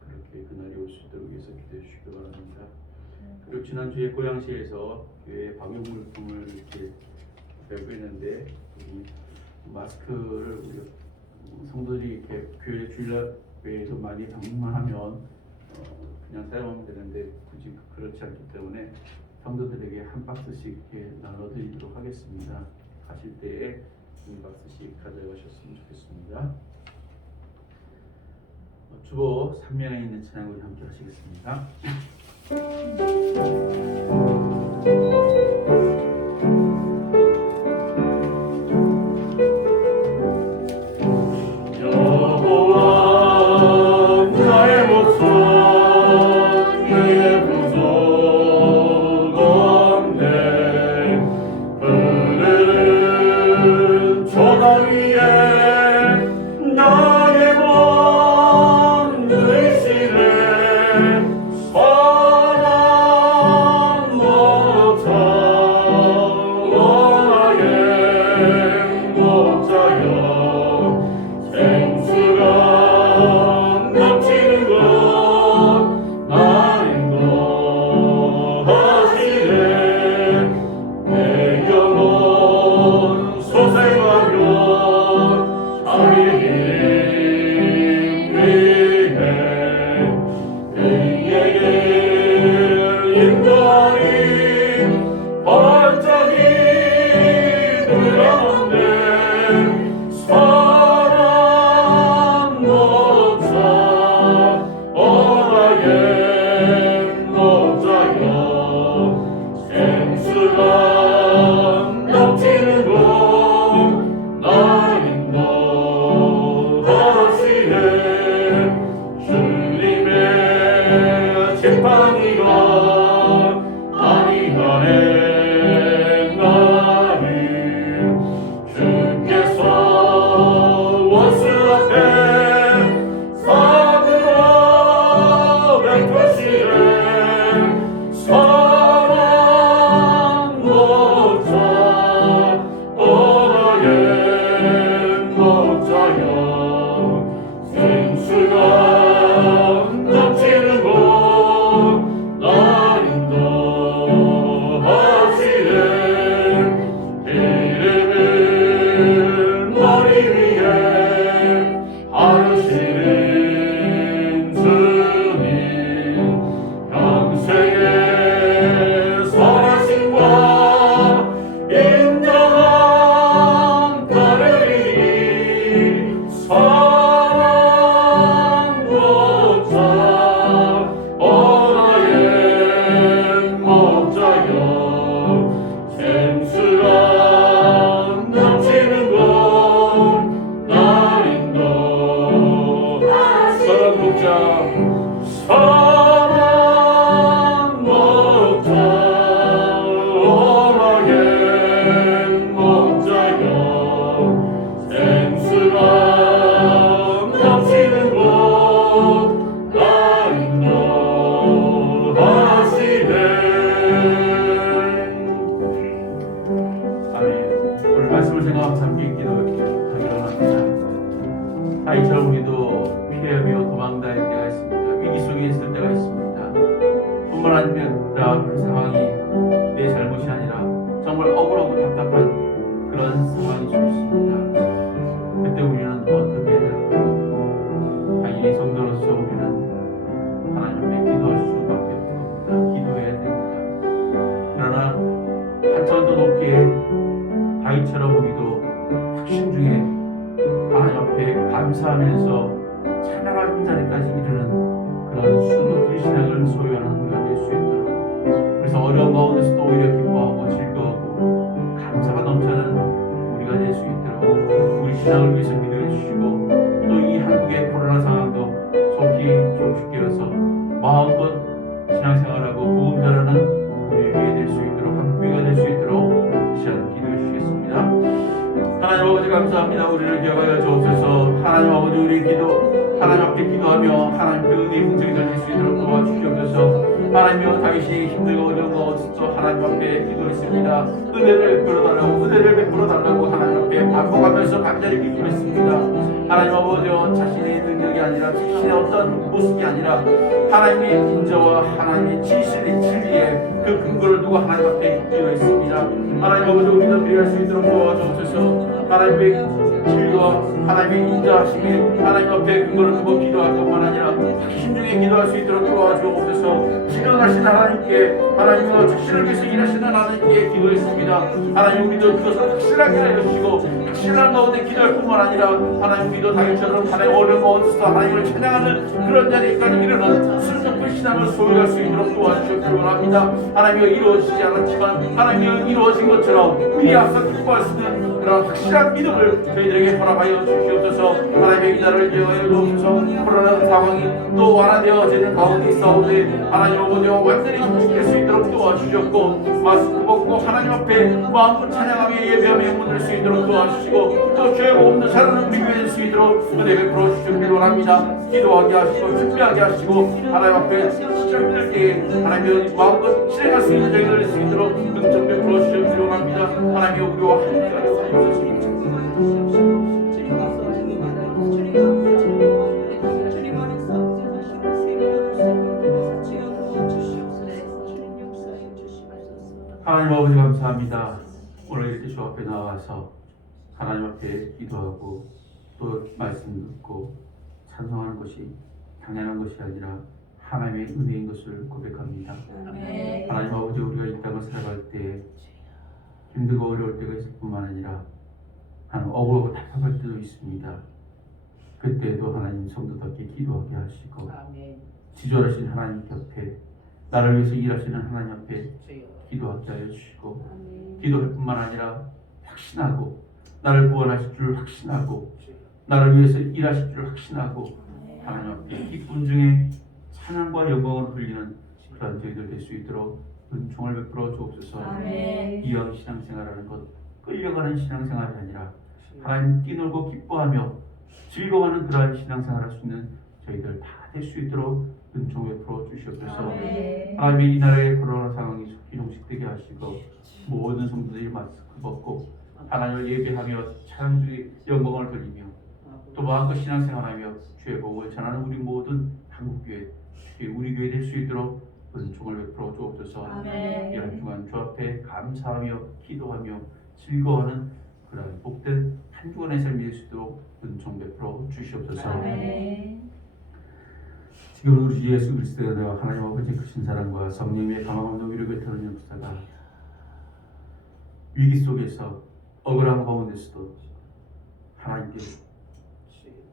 그렇게 그날이 올 수 있도록 위해서 기도해 주시기 바랍니다. 그리고 지난주에 고양시에서 교회 방역 물품을 이렇게 배부했는데 마스크를 우리 성도들이 이렇게 교회 주일날 외에도 많이 방문하면 그냥 사용하면 되는데 굳이 그렇지 않기 때문에 성도들에게 한 박스씩 이렇게 나눠드리도록 하겠습니다. 가실 때에 한 박스씩 가져가셨으면 좋겠습니다. 주보 3면에 있는 찬양을 함께 하시겠습니다. 사랑 못하 말씀을 생각하면서 함께 기도하기로 합니다. 아이처럼 우리도 피하며 도망다닐 때가 있습니다. 위기 속에 있을 때가 있습니다. 뿐만 아니라 그 상황이 내 잘못이 아니라 정말 억울하고 답답한 그런 상황일 수 있습니다. 그때 우리는 어떻게 해야 될까요? 당연히 성도로서 우리는 하나님 앞에 기도할 수밖에 없을 겁니다. 기도해야 됩니다. 그러나 한참 더 높게 다윗처럼 우리도 확신 중에 하나님 앞에 감사하면서 찬양하는 자리까지 이르는 그런 순도 불신앙을 소유하는 우리가 될 수 있도록, 그래서 어려운 가운데서도 오히려 기뻐하고 즐거워하고 감사가 넘치는 우리가 될 수 있도록 우리 신앙을 위해서 기도해 주시고, 또 이 한국의 코로나 상황도 속히 종식되어서 마음껏 신앙생활하고 복음 전하는 우리에게 될 수 있도록, 한국교회가 될 수 있도록 이 시간 기도해 주시겠습니다. 하나님 아버지 감사합니다. 우리를 기억하여 주옵소서. 하나님 아버지 우리 하나님 앞에 기도하며 하나님 그 은혜의 풍성이 될 수 있도록 도와주시옵소서. 하나님이여 다윗이 힘들고 어려운 것도 하나님 앞에 기도했습니다. 은혜를 베풀어 달라고 하나님 앞에 반복하면서 간절히 기도했습니다. 하나님 아버지여 자신의 능력이 아니라 자신의 어떤 모습이 아니라 하나님의 인자와 하나님의 진리에 그 근거를 두고 하나님 앞에 기도했습니다. 하나님 아버지 우리도 그리할 수 있도록 도와주옵소서. 하나님의 진리와 하나님의 인자하심에 하나님 앞에 근거를 두고 기도할 것만 아니라 신중에 기도할 수 있도록 도와주옵소서. 지정하신 하나님께, 하나님과 자신을 위해서 일하시는 하나님께 기도했습니다. 하나님 우리도 그것을 확실하게 해주시고 확실한 가운데 기도할 뿐만 아니라 하나님 우리도 다윗처럼 하나님 어려운 가운데서 하나님을 찬양하는 그런 자리까지 이르는 순종의 신앙을 소유할 수 있도록 도와주시기 원합니다. 하나님이여 이루어지지 않았지만 하나님이여 이루어진 것처럼 우리 앞서 기뻐할 수 있는 그런 확실한 믿음을 저희들에게 허락하여 주시옵소서. 하나님의 이 나라를 기억하여 주옵소서. 코로나 상황이 또 완화되어지는 가운데 있사오되 하나님 아버지와 완전히 종식될 수 있도록 도와주셨고, 마스크 벗고 하나님 앞에 마음껏 찬양하며 예배하며 영혼을 수 있도록 도와주시고, 또 죄가 없는 사람을 우리 교회에 수 있도록 은혜 베풀어 주시기를 원합니다. 기도하게 하시고 준비하게 하시고 하나님 앞에 시청될 때에 하나님의 마음껏 실행할 수 있는 저희들 수 있도록 긍정 베풀어 주시기를 원합니다. 하나님의 우리와 함께하여 주옵소서. 하나님 아버지 감사합니다. 오늘 이렇게 주 앞에 나와서 하나님 앞에 기도하고 또 말씀 듣고 찬송하는 것이 당연한 것이 아니라 하나님의 은혜인 것을 고백합니다. 하나님 아버지 우리가 이 땅을 살아갈 때 힘들고 어려울 때가 있을 뿐만 아니라 하나님 억울하고 답답할 때도 있습니다. 그때도 하나님 성도답게 기도하게 하시고 지존하신 하나님 곁에 나를 위해서 일하시는 하나님 앞에 기도하게 하여 주시고, 기도할 뿐만 아니라 확신하고 나를 구원하실 줄 확신하고 나를 위해서 일하실 줄 확신하고 하나님 앞에 기쁨 중에 찬양과 영광을 돌리는 그런 저희들 될 수 있도록 은총을 베풀어 주옵소서. 이왕 신앙생활하는 것 끌려가는 신앙생활이 아니라 하나님 뛰놀고 기뻐하며 즐거워하는 그러한 신앙생활할 수 있는 저희들 다 될 수 있도록 은총을 베풀어 주시옵소서. 하나님의 이 나라의 코로나 상황이 속히 종식되게 하시고 모든 성도들이 마스크 벗고 하나님을 예배하며 찬양 중에 영광을 돌리며 또 마음껏 신앙생활하며 주의 복을 전하는 우리 모든 한국교회 우리 교회 될 수 있도록 은총을 베풀어 주옵소서. 이런 주간 주 앞에 감사하며 기도하며 즐거워하는 그런 복된 한 주간의 삶이 될 수 있도록 은총 베풀어 주시옵소서. 지금 우리 예수 그리스도의 은혜와 하나님 아버지의 크신 사랑과 성령의 강함과 위력을 드러내는 역사가 위기 속에서 억울한 가운데서도 하나님께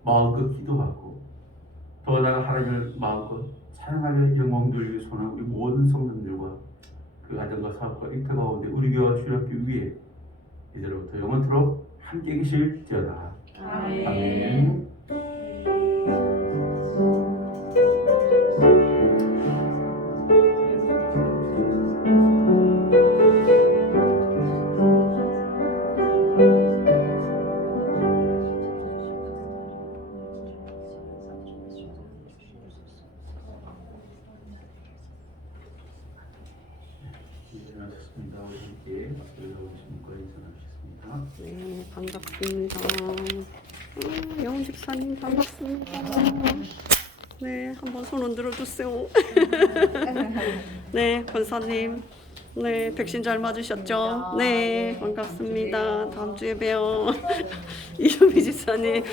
마음껏 기도하고 더 나아가 하나님을 마음껏 찬양하며 영광 돌리기 소원하는 우리 모든 성도들과 그 가정과 사업과 일터 가운데 우리 교회와 주일학교 위에 이제로부터 영원토록 함께 계실지어다. 아멘. 인사하셨습니다. 우리 함께 박수를 오신 거에 인사하셨습니다. 네, 반갑습니다. 영훈 집사님 반갑습니다. 네, 한번 손 흔들어 주세요. 네, 권사님. 네, 백신 잘 맞으셨죠? 네, 반갑습니다. 다음 주에 봬요. 이효미 집사님.